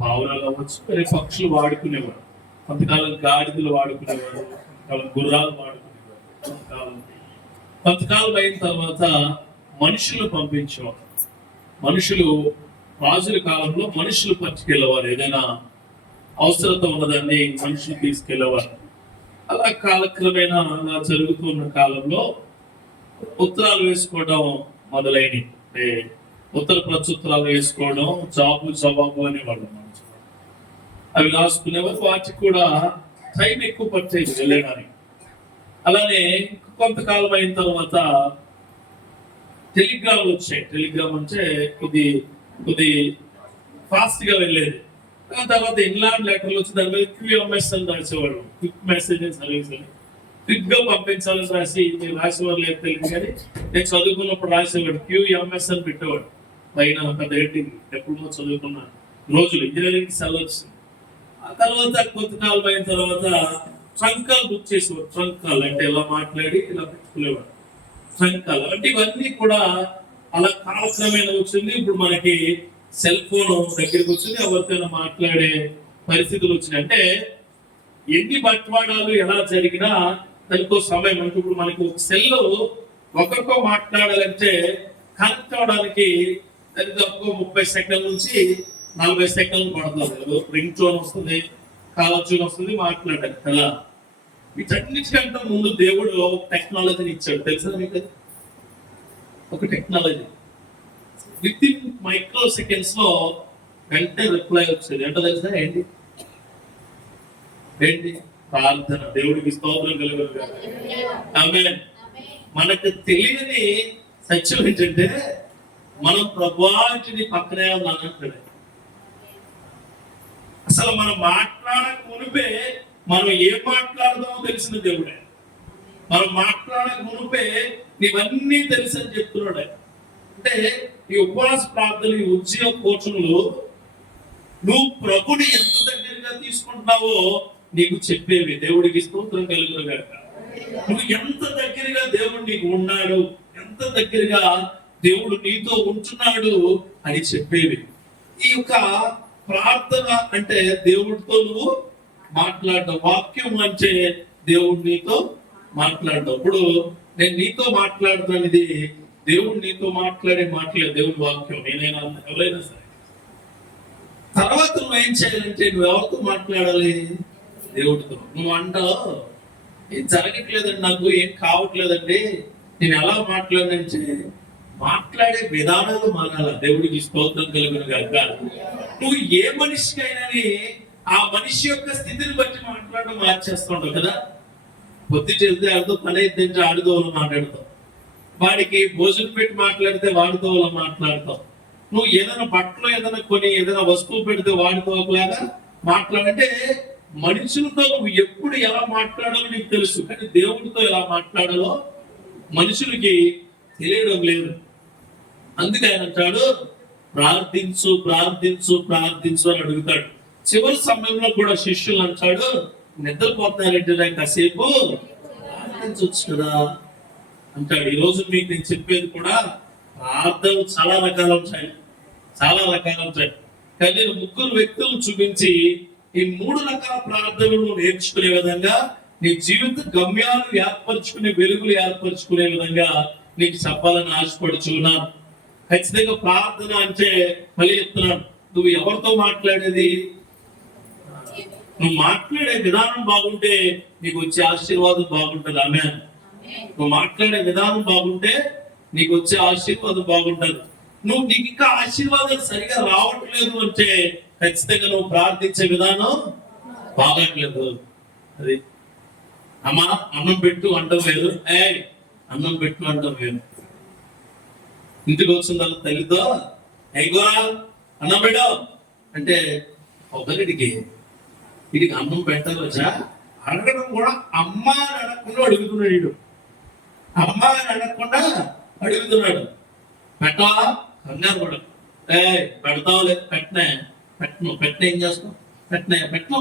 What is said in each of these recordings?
పావురాలు అవ్వచ్చు, వేరే పక్షులు వాడుకునేవారు. కొంతకాలం గాడిదలు వాడుకునేవారు, కొంతకాలం గుర్రాలు వాడుకునేవారు. కొంతకాలం అయిన తర్వాత మనుషులు పంపించేవారు. మనుషులు రాజుల కాలంలో మనుషులు పట్టుకెళ్ళేవారు. ఏదైనా అవసరత ఉన్నదాన్ని మనుషులు తీసుకెళ్లేవారు. అలా కాలక్రమేణా అలా జరుగుతున్న కాలంలో ఉత్తరాలు వేసుకోవడం మొదలైనవి. అంటే ఉత్తర ప్రత్యుత్తరాలు వేసుకోవడం, జవాబు అనేవాళ్ళు. అవి రాసుకునేవారు. వాటికి కూడా టైం ఎక్కువ పట్టేది వెళ్ళడానికి. అలానే కొంతకాలం అయిన తర్వాత టెలిగ్రామ్లు వచ్చాయి. టెలిగ్రామ్ అంటే కొద్ది ఫాస్ట్ గా వెళ్ళేది. దాని తర్వాత ఇన్లాండ్ లెటర్లు వచ్చి దాని మీద QMS అని రాసేవాడు. క్విక్ మెసేజెస్ సర్వీస్ అని. క్విక్ గా పంపించాలని రాసి నేను రాసేవారు లేదు తెలియదు, కానీ నేను చదువుకున్నప్పుడు రాసేవాడు. QMS అని పెట్టేవాడు పైన పెద్ద హెడ్డింగ్. ఎప్పుడో చదువుకున్న రోజులు, ఇంజనీరింగ్ సెలవుస్. ఆ తర్వాత కొంతకాలం అయిన తర్వాత ట్రంకాలు బుక్ చేసేవాడు. ట్రంకాలు అంటే ఇలా మాట్లాడి ఇలా పెట్టుకునేవాడు. ట్రంకాలు అంటే ఇవన్నీ కూడా అలా కాలక్రమేణా వచ్చింది. ఇప్పుడు మనకి సెల్ ఫోన్ దగ్గరికి వచ్చింది. ఎవరికైనా మాట్లాడే పరిస్థితులు వచ్చినాయి. అంటే ఎన్ని బట్వాడాలు ఎలా జరిగినా దానికో సమయం. అంటే ఇప్పుడు మనకి ఒక సెల్ ఒకరితో మాట్లాడాలంటే కనెక్ట్ అవడానికి దాదాపు 30 సెకండ్ల నుంచి 40 సెకండ్లు పడుతుంది. రింగ్ టోన్ వస్తుంది, కాల్ ట్యూన్ వస్తుంది, మాట్లాడాలి కదా. వీటన్నిటికంటే ముందు దేవుడు టెక్నాలజీని ఇచ్చాడు. తెలుసా మీకు? ఒక technology with in micro seconds లో వెంటనే రిప్లై వచ్చేది. ఏంటో తెలుసా? ఏంటి ప్రార్థన. దేవుడికి స్తోత్రం కలుగును. ఆమేన్. మనకు తెలియని సత్యం ఏంటంటే మనం ప్రభువాటిని పక్కనే ఉన్నానంటాడు. అసలు మనం మాట్లాడక మునిపే మనం ఏం మాట్లాడదామో తెలిసిన దేవుడే. మనం మాట్లాడక మునిపే నీవన్నీ తెలుసు అని చెప్తున్నాడు. అంటే ఈ ఉపవాస ప్రార్థనలు, ఈ ఉద్యోగ కోచనలు నువ్వు ప్రభుని ఎంత దగ్గరగా తీసుకుంటున్నావో నీకు చెప్పేవి. దేవుడికి స్తోత్రం కలుగును గాక. నువ్వు ఎంత దగ్గరగా దేవుడు నీకు ఉన్నాడు, ఎంత దగ్గరగా దేవుడు నీతో ఉంటున్నాడు అని చెప్పేవి. ఈ యొక్క ప్రార్థన అంటే దేవుడితో నువ్వు మాట్లాడడం. వాక్యం అంటే దేవుడు నీతో మాట్లాడడం. ఇప్పుడు నేను నీతో మాట్లాడుతాను, ఇది దేవుడు నీతో మాట్లాడే మాటలే దేవుడి వాక్యం. నేనైనా ఎవరైనా సరే. తర్వాత నువ్వు ఏం చేయాలంటే నువ్వు ఎవరితో మాట్లాడాలి? దేవుడితో. నువ్వు అంటావు ఏం జరగట్లేదండి, నాకు ఏం కావట్లేదండి, నేను ఎలా మాట్లాడినంటే మాట్లాడే విధానాలు మారాల. దేవుడికి స్తోత్రం కలుగును గాక. నువ్వు ఏ మనిషికైనా ఆ మనిషి యొక్క స్థితిని బట్టి మాట్లాడడం మార్చేస్తుంటావు కదా. పొద్దు చేస్తే ఆడితో పని అయితే ఆడితో మాట్లాడతావు. వాడికి భోజనం పెట్టి మాట్లాడితే వాడితో మాట్లాడతావు. నువ్వు ఏదైనా బట్టలు ఏదైనా కొని ఏదైనా వస్తువు పెడితే వాడితో ఒకలాగా మాట్లాడంటే మనుషులతో నువ్వు ఎప్పుడు ఎలా మాట్లాడాలో నీకు తెలుసు, కానీ దేవుడితో ఎలా మాట్లాడాలో మనుషులకి తెలియడం లేదు. అందుకే ఆయన అంటాడు ప్రార్థించు ప్రార్థించు ప్రార్థించు అని అడుగుతాడు. చివరి సమయంలో కూడా శిష్యులు అంటాడు నిద్రపోతున్నారంటే కాసేపు ప్రార్థించవచ్చు కదా అంటాడు. ఈరోజు మీకు నేను చెప్పేది కూడా ప్రార్థనలు చాలా రకాలు ఉంటాయి, చాలా రకాలు ఉంటాయి. కానీ నేను 3 వ్యక్తులను చూపించి ఈ 3 రకాల ప్రార్థనలు నేర్చుకునే విధంగా నీ జీవిత గమ్యాలు ఏర్పరచుకునే, వెలుగులు ఏర్పరచుకునే విధంగా నీకు చెప్పాలని ఆశపడుచున్నాను. ఖచ్చితంగా ప్రార్థన అంటే మళ్ళీ చెప్తున్నాను, నువ్వు ఎవరితో మాట్లాడేది, నువ్వు మాట్లాడే విధానం బాగుంటే నీకు వచ్చే ఆశీర్వాదం బాగుంటుంది. ఆమేన్. నువ్వు మాట్లాడే విధానం బాగుంటే నీకు వచ్చే ఆశీర్వాదం బాగుంటుంది. నీకు ఇంకా ఆశీర్వాదాలు సరిగా రావట్లేదు అంటే ఖచ్చితంగా నువ్వు ప్రార్థించే విధానం బాగట్లేదు. అది అమ్మా అన్నం పెట్టు అంటాం లేదు, అన్నం పెట్టు అంటాం లేదు. ఇంటికి వచ్చిన తల్లితో అయిగోరా అన్నం పెట్టు అంటే ఒకరికి వీడికి అన్నం పెట్టాలొచ్చా అడగడం కూడా అమ్మ అని అడగకుండా అడుగుతున్నాడు. వీడు అమ్మ అని అడగకుండా అడుగుతున్నాడు. పెట్టవా కంగారు కూడా పెడతావు లేదు, పెట్టిన ఏం చేస్తావు, పెట్టను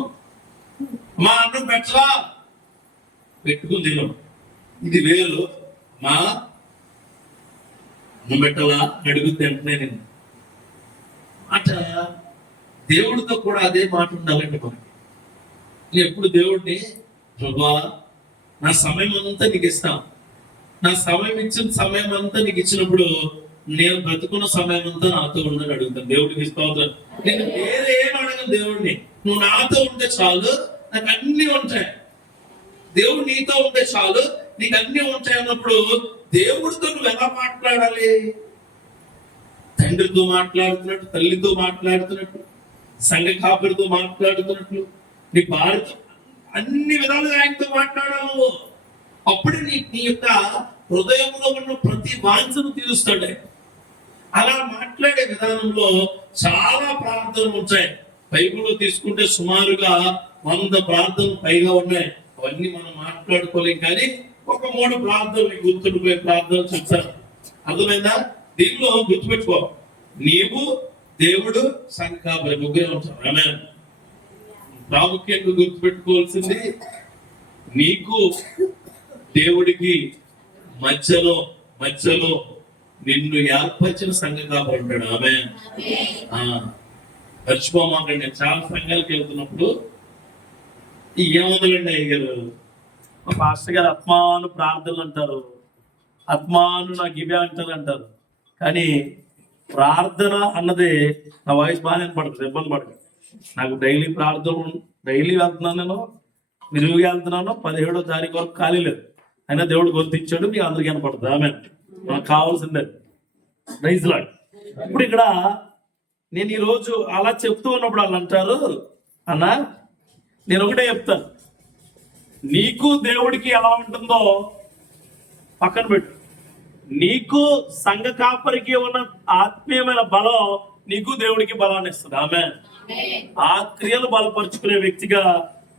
మా అన్నం పెట్టవా పెట్టుకుని తిను. ఇది వేరు. మా అన్నం పెట్టవా అడుగుద్ది వెంటనే నేను మాట దేవుడితో కూడా అదే మాట ఉండాలండి మనకి. నేను ఎప్పుడు దేవుడిని, ప్రభువా నా సమయం అంతా నీకు ఇస్తాను, నా సమయం ఇచ్చిన సమయం అంతా నీకు ఇచ్చినప్పుడు నేను బ్రతుకున్న సమయం అంతా నాతో ఉండని అడుగుతాను. దేవుడికి స్తోత్రం. నేను వేరే ఏం అడగను దేవుడిని, నువ్వు నాతో ఉంటే చాలు, నాకు అన్ని ఉంటాయి. దేవుడు నీతో ఉంటే చాలు, నీకు అన్ని ఉంటాయి అన్నప్పుడు దేవుడితో నువ్వు ఎలా మాట్లాడాలి? తండ్రితో మాట్లాడుతున్నట్టు, తల్లితో మాట్లాడుతున్నట్టు, సంఘ కాపురితో మాట్లాడుతున్నట్లు, నీ భార్యతో, అన్ని విధాలుగా ఆయనతో మాట్లాడాలి. అప్పుడు నీ యొక్క హృదయంలో ఉన్న ప్రతి వాంఛను తీరుస్తాడు. అలా మాట్లాడే విధానంలో చాలా ప్రార్థనలు ఉంటాయి. బైబిల్లో తీసుకుంటే సుమారుగా 100 ప్రార్థనలు పైగా ఉన్నాయి. అవన్నీ మనం మాట్లాడుకోలేం, కానీ ఒక 3 ప్రార్థనలు గుర్తుండిపోయే ప్రార్థనలు చెప్తాను. అర్థమైందా? దీనిలో గుర్తుపెట్టుకో, నీవు, దేవుడు, సంఘ కాపరి ముగ్గురే ఉంటారు. ఆమేన్. ప్రాముఖ్యంగా గుర్తుపెట్టుకోవాల్సింది, నీకు దేవుడికి మధ్యలో నిన్ను ఏర్పరిచిన సంఘ కాపరి ఉంటాడు. ఆమేన్. మర్చిపోమాకండి. నేను చాలా సంఘాలకు వెళ్తున్నప్పుడు ఏముందండి అయ్యగారు, మా పాస్టర్ గారు ఆత్మాను ప్రార్థనలు అంటారు, ఆత్మాను నాకు ఇవే అంటారు. కానీ ప్రార్థన అన్నది నా వాయిస్ బాగానే పడుతుంది, ఇబ్బంది పడుతుంది. నాకు డైలీ ప్రార్థన, డైలీ వెళ్తున్నాను, నేను నిలువుగా వెళ్తున్నాను. 17వ తారీఖు వరకు ఖాళీ లేదు, అయినా దేవుడు గుర్తించాడు. మీకు అందరికీ కనపడుతుంది. ఆమె మనకు కావాల్సిందే. రైజ్ లాడ్. ఇప్పుడు ఇక్కడ నేను ఈరోజు అలా చెప్తూ ఉన్నప్పుడు వాళ్ళు అంటారు, అన్నా నేను ఒకటే చెప్తాను, నీకు దేవుడికి ఎలా ఉంటుందో పక్కన పెట్టు. నీకు సంఘ కాపరికి ఉన్న ఆత్మీయమైన బలం నీకు దేవుడికి బలాన్ని ఇస్తుంది. ఆమె ఆ క్రియలు బలపరుచుకునే వ్యక్తిగా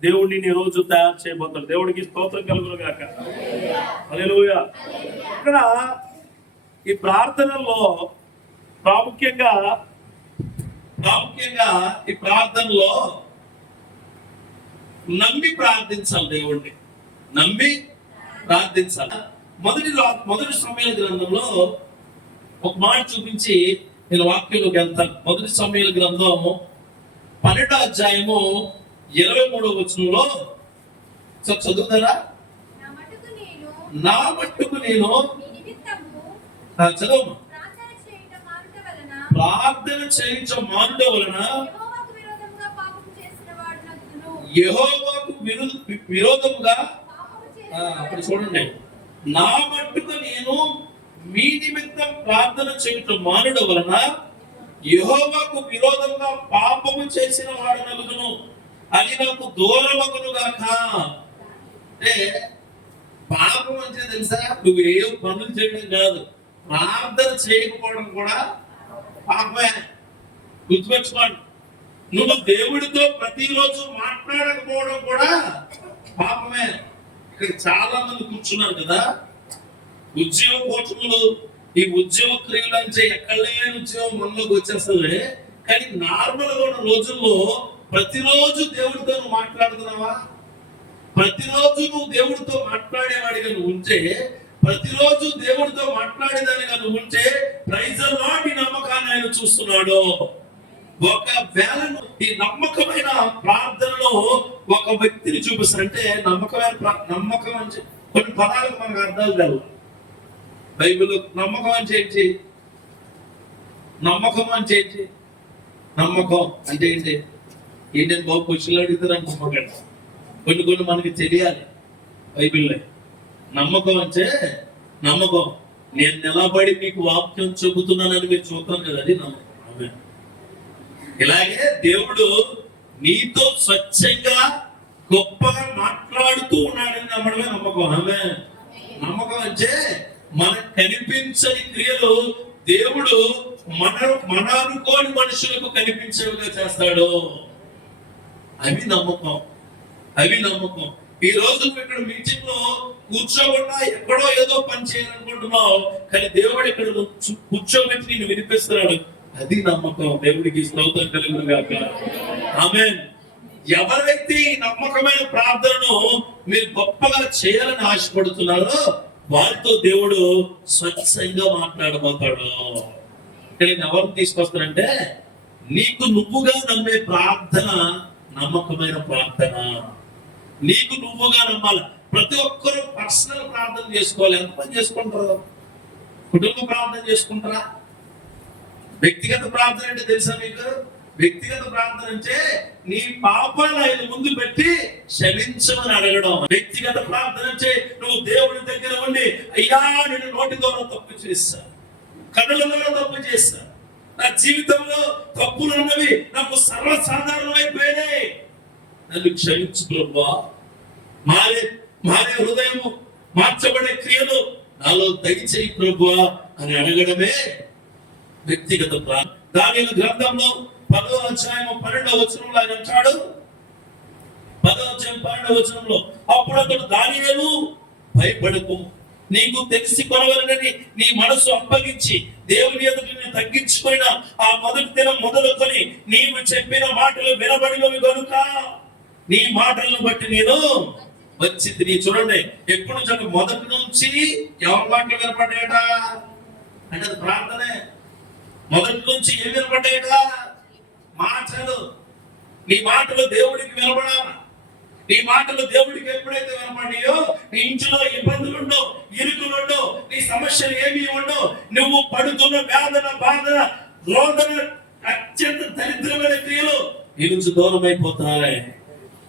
దేవుడిని ఈ రోజు తయారు చేయబోతాడు. దేవుడికి స్తోత్రం కలుగును గాక. హల్లెలూయా. ఇక్కడ ఈ ప్రార్థనలో ప్రాముఖ్యంగా ఈ ప్రార్థనలో నమ్మి ప్రార్థించాలి. దేవుణ్ణి నమ్మి ప్రార్థించాలి. మొదటి సమయాల గ్రంథంలో ఒక మాట చూపించి నేను వాక్యంలోకి వెళ్తాను. మొదటి సమయాల గ్రంథం 12వ అధ్యాయము 23వ వచనంలో చదువుతారా? నా మట్టుకు నేను చదువు ప్రార్థన చేయించ మానుట వలన యెహోవాకు విరోధముగా, అప్పుడు చూడండి, నా మట్టుకు నేను మీ నిమిత్తం ప్రార్థన చేయటం మానుట వలన యెహోవాకు విరోధంగా పాపము చేసిన వాడనగుదును, అది నాకు దూరమగును గాక. అంటే పాపం అంటే తెలుసా, నువ్వు ఏ పనులు చేయడం కాదు, ప్రార్థన చేయకపోవడం కూడా పాపమే. గుర్తుపెట్టుకోండి. నువ్వు దేవుడితో ప్రతిరోజు మాట్లాడకపోవడం కూడా పాపమే. ఇక్కడ చాలా మంది కూర్చున్నారు కదా, ఉద్యోగ కోచములు, ఈ ఉద్యోగ క్రియలు అంటే ఎక్కడ లేని ఉద్యోగం మనలోకి వచ్చేస్తుంది. కానీ నార్మల్ గా ఉన్న రోజుల్లో ప్రతిరోజు దేవుడితో నువ్వు మాట్లాడుతున్నావా? ప్రతిరోజు నువ్వు దేవుడితో మాట్లాడేవాడిగా నువ్వు ఉంటే, ప్రతిరోజు దేవుడితో మాట్లాడేదానిగా నువ్వు ఉంటే, ప్రైజ్ ది లార్డ్, ఈ నమ్మకాన్ని ఆయన చూస్తున్నాడు. ఒకవేళ ఈ నమ్మకమైన ప్రార్థనలో ఒక వ్యక్తిని చూపిస్తారంటే, నమ్మకం అంటే కొన్ని పదాలకు మనకు అర్థాలు కాదు. బైబిల్ నమ్మకం అంటే ఏంటి? నమ్మకం అంటే ఏంటి? నమ్మకం అంటే ఏంటి? ఏంటంటే బాబు క్వశ్చన్లు అడుగుతారు అనుకోకండి. కొన్ని మనకి తెలియాలి. బైబిల్లో నమ్మకం అంటే, నమ్మకం నేను నిలబడి మీకు వాక్యం చెబుతున్నానని మీరు చూస్తాం కదా, అది నమ్మకం. ఇలాగే దేవుడు నీతో స్వచ్ఛంగా గొప్పగా మాట్లాడుతూ ఉన్నాడని నమ్మడమే నమ్మకం. ఆమె నమ్మకం అంటే మనకు కనిపించని క్రియలు దేవుడు మన అనుకోని మనుషులకు కనిపించేవిగా చేస్తాడు. అవి నమ్మకం. ఈ రోజు ఇక్కడ మీటింగ్ లో కూర్చోకుండా ఎక్కడో ఏదో పని చేయాలనుకుంటున్నావు, కానీ దేవుడు ఇక్కడ కూర్చోబెట్టి నేను వినిపిస్తున్నాడు. అది నమ్మకం. దేవుడికి స్తోత్రం కలుగును గాక. ఆమేన్. ఎవరైతే ఈ నమ్మకమైన ప్రార్థనను మీరు గొప్పగా చేయాలని ఆశపడుతున్నారో వారితో దేవుడు స్వచ్ఛంగా మాట్లాడబోతాడు. ఇక్కడ ఎవరిని తీసుకొస్తారంటే నీకు నువ్వుగా నమ్మే ప్రార్థన నమ్మకమైన ప్రార్థన. నీకు నువ్వుగా నమ్మాలి. ప్రతి ఒక్కరూ పర్సనల్ ప్రార్థన చేసుకోవాలి. ఎంతమంది చేసుకుంటారు? కుటుంబ ప్రార్థన చేసుకుంటారా? వ్యక్తిగత ప్రార్థన అంటే తెలుసా మీకు? వ్యక్తిగత ప్రార్థన అంటే నీ పాపాలు ఆయన ముందు పెట్టి క్షమించమని అడగడం. వ్యక్తిగత ప్రార్థన అంటే నువ్వు దేవుడి దగ్గర ఉండి, అయ్యా నేను నోటి ద్వారా తప్పు చేశా, కన్నుల ద్వారా తప్పు చేశా, నా జీవితంలో తప్పులు ఉన్నవి నాకు సర్వసాధారణమైపోయినాయి, నన్ను క్షమించు ప్రభువా, మారే హృదయము, మార్చబడే క్రియలు నాలో దయచేయి ప్రభువా అని అడగడమే వ్యక్తిగత ప్రార్థన. దానియేలు గ్రంథంలో 10వ అధ్యాయం 12వ వచనంలో ఆయన అంటాడు, 10వ అధ్యాయం 12వ వచనంలో, అప్పుడు అతడు దానియేలు భయపడకు, నీకు తెలిసి కొనవలనని నీ మనసు అప్పగించి దేవుని ఎదుట తగ్గించుకున్న ఆ మొదటి దినం మొదలుకొని నీవు చెప్పిన మాటలు వినబడినవి కనుక నీ మాటలను బట్టి నేను వచ్చింది. నీ చూడండి, ఎప్పుడు నుంచి మొదటి నుంచి ఎవరి మాటలు వినపడ్డాయట అంటే అది ప్రార్థనే. మొదటి నుంచి ఏం వినపడ్డాయట? మాటలు. నీ మాటలు దేవుడికి వినపడాలి. నీ మాటలు దేవుడికి ఎప్పుడైతే వినపడినాయో నీ ఇంట్లో ఇబ్బందులుండో, ఇరుకులుండో, నీ సమస్యలు ఏమీ ఉండో, నువ్వు పడుతున్న వేదన, బాధన, రోదన, అత్యంత దరిద్రమైన క్రియలు నీ నుంచి దూరం అయిపోతాయి.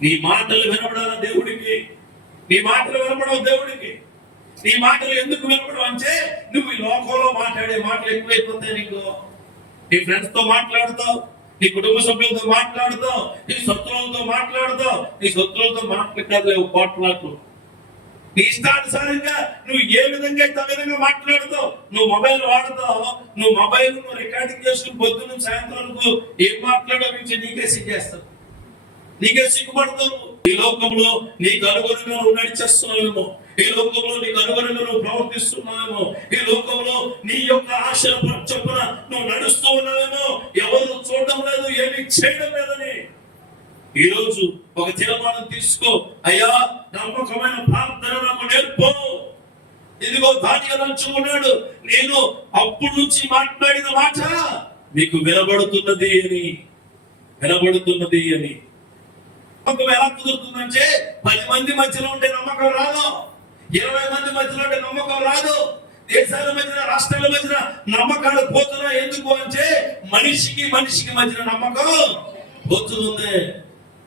నీ మాటలు వినపడాలి దేవుడికి. నీ మాటలు వినపడవు దేవుడికి. నీ మాటలు ఎందుకు వినపడవు అంటే నువ్వు ఈ లోకంలో మాట్లాడే మాటలు ఎక్కువైపోతాయి. నీకు నీ ఫ్రెండ్స్ తో మాట్లాడుతావు, నీ కుటుంబ సభ్యులతో మాట్లాడుతావు, నీ శత్రువులతో మాట్లాడుతావు. నీ శత్రువులతో మాట్లాడలేవు, పోట్లాడు. నీ ఇష్టానుసారంగా నువ్వు ఏ విధంగా అయితే ఆ విధంగా మాట్లాడుతావు. నువ్వు మొబైల్ వాడతావు, నువ్వు మొబైల్ రికార్డింగ్ చేసుకుని పొద్దున్న సాయంత్రానికి ఏం మాట్లాడో నీకే సిగ్గేస్తావు, నీకే సిగ్గుపడతావు. ఈ లోకంలో నీకు అనుగుణంగా నువ్వు నడిచేస్తున్నావేమో, ఈ లోకంలో నీకు అనుగుణంగా నువ్వు ప్రవర్తిస్తున్నావేమో, ఈ లోకంలో నీ యొక్క ఆశల చొప్పున నువ్వు నడుస్తూ ఉన్నావేమో, ఎవరు చూడడం లేదు, ఏమీ చేయడం లేదని ఈ రోజు ఒక తీర్మానం తీసుకో. అయ్యా, నమ్మకమైన ప్రార్థన నాకు నేర్పు. ఇదిగో దానియేలు అంచుకున్నాడు, నేను అప్పటి నుంచి మాట్లాడిన మాట మీకు వినబడుతున్నది అని. నమ్మకం ఎలా కుదురుతుందంటే 10 మంది మధ్యలో ఉంటే నమ్మకం రాదు, 20 మంది మధ్యలో ఉంటే నమ్మకం రాదు. దేశాల మధ్యన, రాష్ట్రాల మధ్యన నమ్మకాలు పోతున్నా. ఎందుకు అంటే మనిషికి మధ్యన నమ్మకం పోతుంది.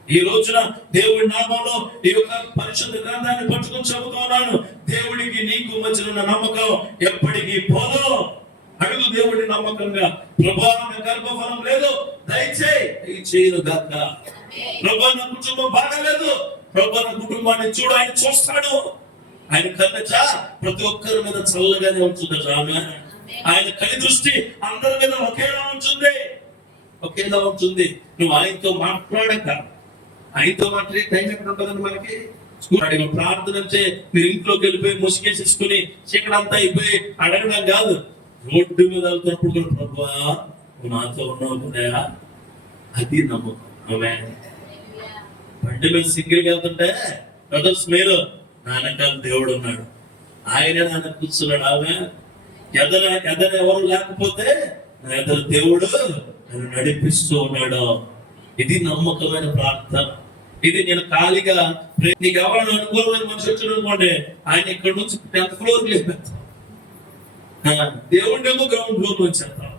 ఈ రోజున దేవుడి నామంలో ఈ యొక్క పరిశుద్ధ గ్రంథాన్ని పట్టుకుని చెబుతున్నాను, దేవుడికి నీకు మధ్యన నమ్మకం ఎప్పటికీ పోదు. అడుగు దేవుడి నమ్మకంగా, ప్రభువా నా గర్భఫలం లేదు, దయచేయి చేయను గాక. ప్రభువా నా కుటుంబం బాగలేదు, ప్రభువా నా కుటుంబాన్ని చూడు, ఆయన చూస్తాడు. ఆయన కన్నచ ప్రతి ఒక్కరి మీద చల్లగానే ఉంటుంది. ఆయన కలి దృష్టి అందరి మీద ఒకేలా ఉంటుంది. నువ్వు ఆయనతో మాట్లాడక, ఆయనతో మాట్లాడే టైం ఎక్కడ ఉంటుందండి మనకి? ప్రార్థన అంటే మీరు ఇంట్లోకి వెళ్ళిపోయి ముసుగేసేసుకుని చీకడంతా అయిపోయి అడగడం కాదు. రోడ్డు మీద వెళ్తున్నప్పుడు కూడా ప్రభువా నువ్వు నాతో ఉన్నావు కదా, అది నమ్మకం. బండి మీద సింగిల్గా వెళ్తుంటే బ్రదర్స్ మీరు నాన్నకాల దేవుడు ఉన్నాడు, ఆయనే నాన్న కూర్చున్నాడు. ఆమె ఎదర ఎవరు లేకపోతే నా ఎదరు దేవుడు నన్ను నడిపిస్తూ ఉన్నాడు. ఇది నమ్మకమైన ప్రార్థన. ఇది నేను ఖాళీగా నీకు ఎవరైనా అనుకూలమైన మనిషి వచ్చాడు అనుకోండి, ఆయన ఇక్కడ నుంచి 10th ఫ్లోర్ లేపెత్తాం, దేవుడేమో గ్రౌండ్ ఫ్లోర్ వచ్చేస్తాం.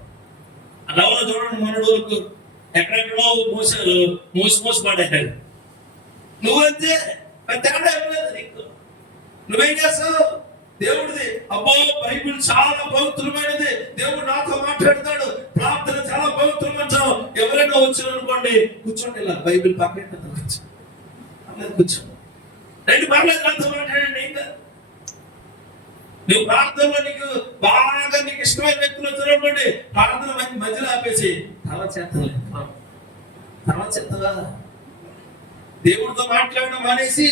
అలా చూడండి, మొన్నటి వరకు ఎక్కడెక్కడో మోసారు, మోసి పడేయారు. నువ్వంతే, తేడా ఇవ్వలేదు నీకు. నువ్వేం చేస్తావు? దేవుడిది అబ్బో బైబిల్ చాలా పవిత్రమైనది, దేవుడు నాతో మాట్లాడతాడు, ప్రార్థన చాలా పవిత్రం అంటావు. ఎవరైనా వచ్చారు అనుకోండి, కూర్చోండి, ఇలా బైబిల్ పక్కన కూర్చో, రెండు పర్లేదు నాతో మాట్లాడండి. ఇంకా నువ్వు ప్రార్థనలో నీకు బాగా నీకు ఇష్టమైన వ్యక్తులు వచ్చారు అనుకోండి, ప్రార్థన మధ్యలో ఆపేసి తర్వాత చేస్తావా? దేవుడితో మాట్లాడడం మానేసి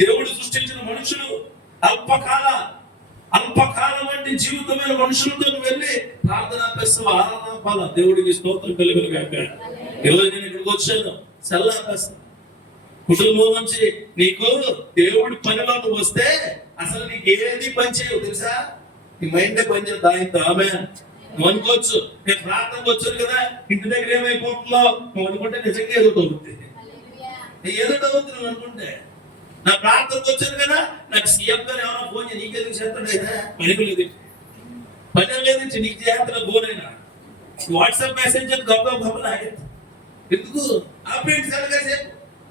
దేవుడు సృష్టించిన మనుషులు అల్పకాలం వంటి జీవితమైన మనుషులతో నువ్వు వెళ్ళి ప్రార్థన ఆపేస్తావు. ఆరాధన దేవుడికి స్తోత్రం కలుగునుగాక. ఈరోజు నేను ఇక్కడికి వచ్చాను, సెల్లాపేస్తాను. కుటుంబం నుంచి నీకు దేవుడి పనిలో నువ్వు వస్తే అసలు నీకు ఏది పని చేయవు తెలుసా? నీ మైండే పని చేస్తా. ఆయనతో ఆమె నువ్వు అనుకోవచ్చు నేను ప్రార్థనకు వచ్చాను కదా, ఇంటి దగ్గర ఏమైపోతుందో నువ్వు అనుకుంటే నిజంగా ఏదో అవుతుంది, ఏదో అవుతుంది నువ్వు అనుకుంటే. నా ప్రార్థనకు వచ్చాను కదా, నాకు సీఎం గారు ఏమైనా ఫోన్ చేసి నీకెందుకు చేస్తాడైనా పని లేదు నీకు చేస్తున్న ఫోనైనా వాట్సాప్ మెసేజ్ అని గొప్ప గొప్పలు ఆగేది ఎందుకు ఆపేయండి సరిగా సేపు.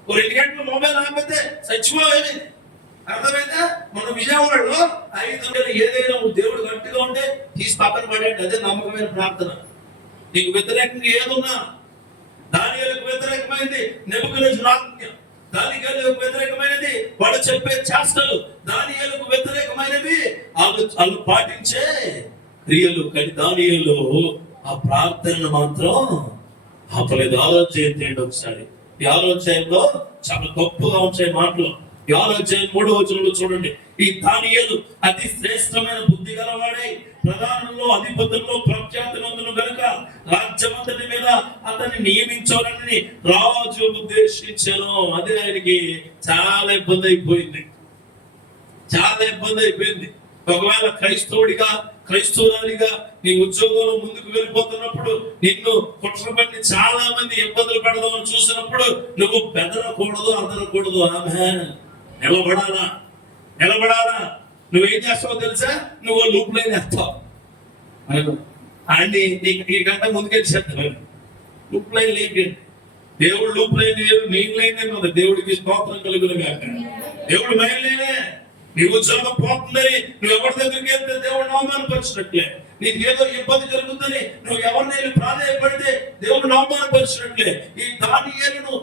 ఓ 2 గంటలు మొబైల్ ఆపితే చచ్చిపోయేది. అర్థమైందా? మన విజయవాడలో 500 ఏదైనా దేవుడు గట్టిగా ఉంటే తీసి పక్కన పడేయండి. అదే నమ్మకమైన ప్రార్థన. నీకు వ్యతిరేకంగా ఏదున్నా, దానియేలుకు వ్యతిరేకమైనది నెబుకద్నెజరు ఆజ్ఞ, దానియేలుకు వ్యతిరేకమైనది వాడు చెప్పే చేష్టలు, దానియేలుకు వ్యతిరేకమైనవి వాళ్ళు పాటించే క్రియలు. కానీ దానియేలు ఆ ప్రార్థనను మాత్రం ఆపలేదు. ఆలోచన ఒకసారి ఈ ఆలోచనలో చాలా గొప్పగా వచ్చే మాటలు. ఈ ఆలోచన 3వ వచనంలో చూడండి. ఈ దానియేలు అతి శ్రేష్టమైన బుద్ధి గలవాడై ప్రధానుల్లో అధిపతుల్లో ప్రఖ్యాతి నందును గనుక రాజ్యమంతటి మీద అతన్ని నియమించాలని రాజు ఉద్దేశించాను. అదే ఆయనకి చాలా ఇబ్బంది అయిపోయింది, చాలా ఇబ్బంది అయిపోయింది. ఒకవేళ క్రైస్తవుడిగా క్రైస్తవురాలిగా నీ ఉద్యోగంలో ముందుకు వెళ్ళిపోతున్నప్పుడు నిన్ను కుట్రపడి చాలా మంది ఇబ్బందులు పెడదామని చూసినప్పుడు నువ్వు బెదరకూడదు, అదరకూడదు. ఆమె నిలబడాలా, నిలబడాలా. నువ్వేం చేస్తావో తెలుసా? నువ్వు లూప్ లైన్ వేస్తావు అండి. నీకంటే ముందుకెళ్ళి లూప్ లైన్ లేకండి. దేవుడు లూప్ లైన్ లేదు, మెయిన్ లైన్ కదా. దేవుడికి స్తోత్రం కలుగును గాక. దేవుడు మెయిన్ లైనే. నీ ఉద్యోగం పోతుందని నువ్వు ఎవరి దగ్గరికి వెళ్తే దేవుడు అవమానపరిచినట్లే. నీకు ఏదో ఇబ్బంది జరుగుతుందని నువ్వు ఎవరిని ప్రాధాన్యపడితే దేవుడు అవమానపరిచినట్లే. ఈ దానియేలును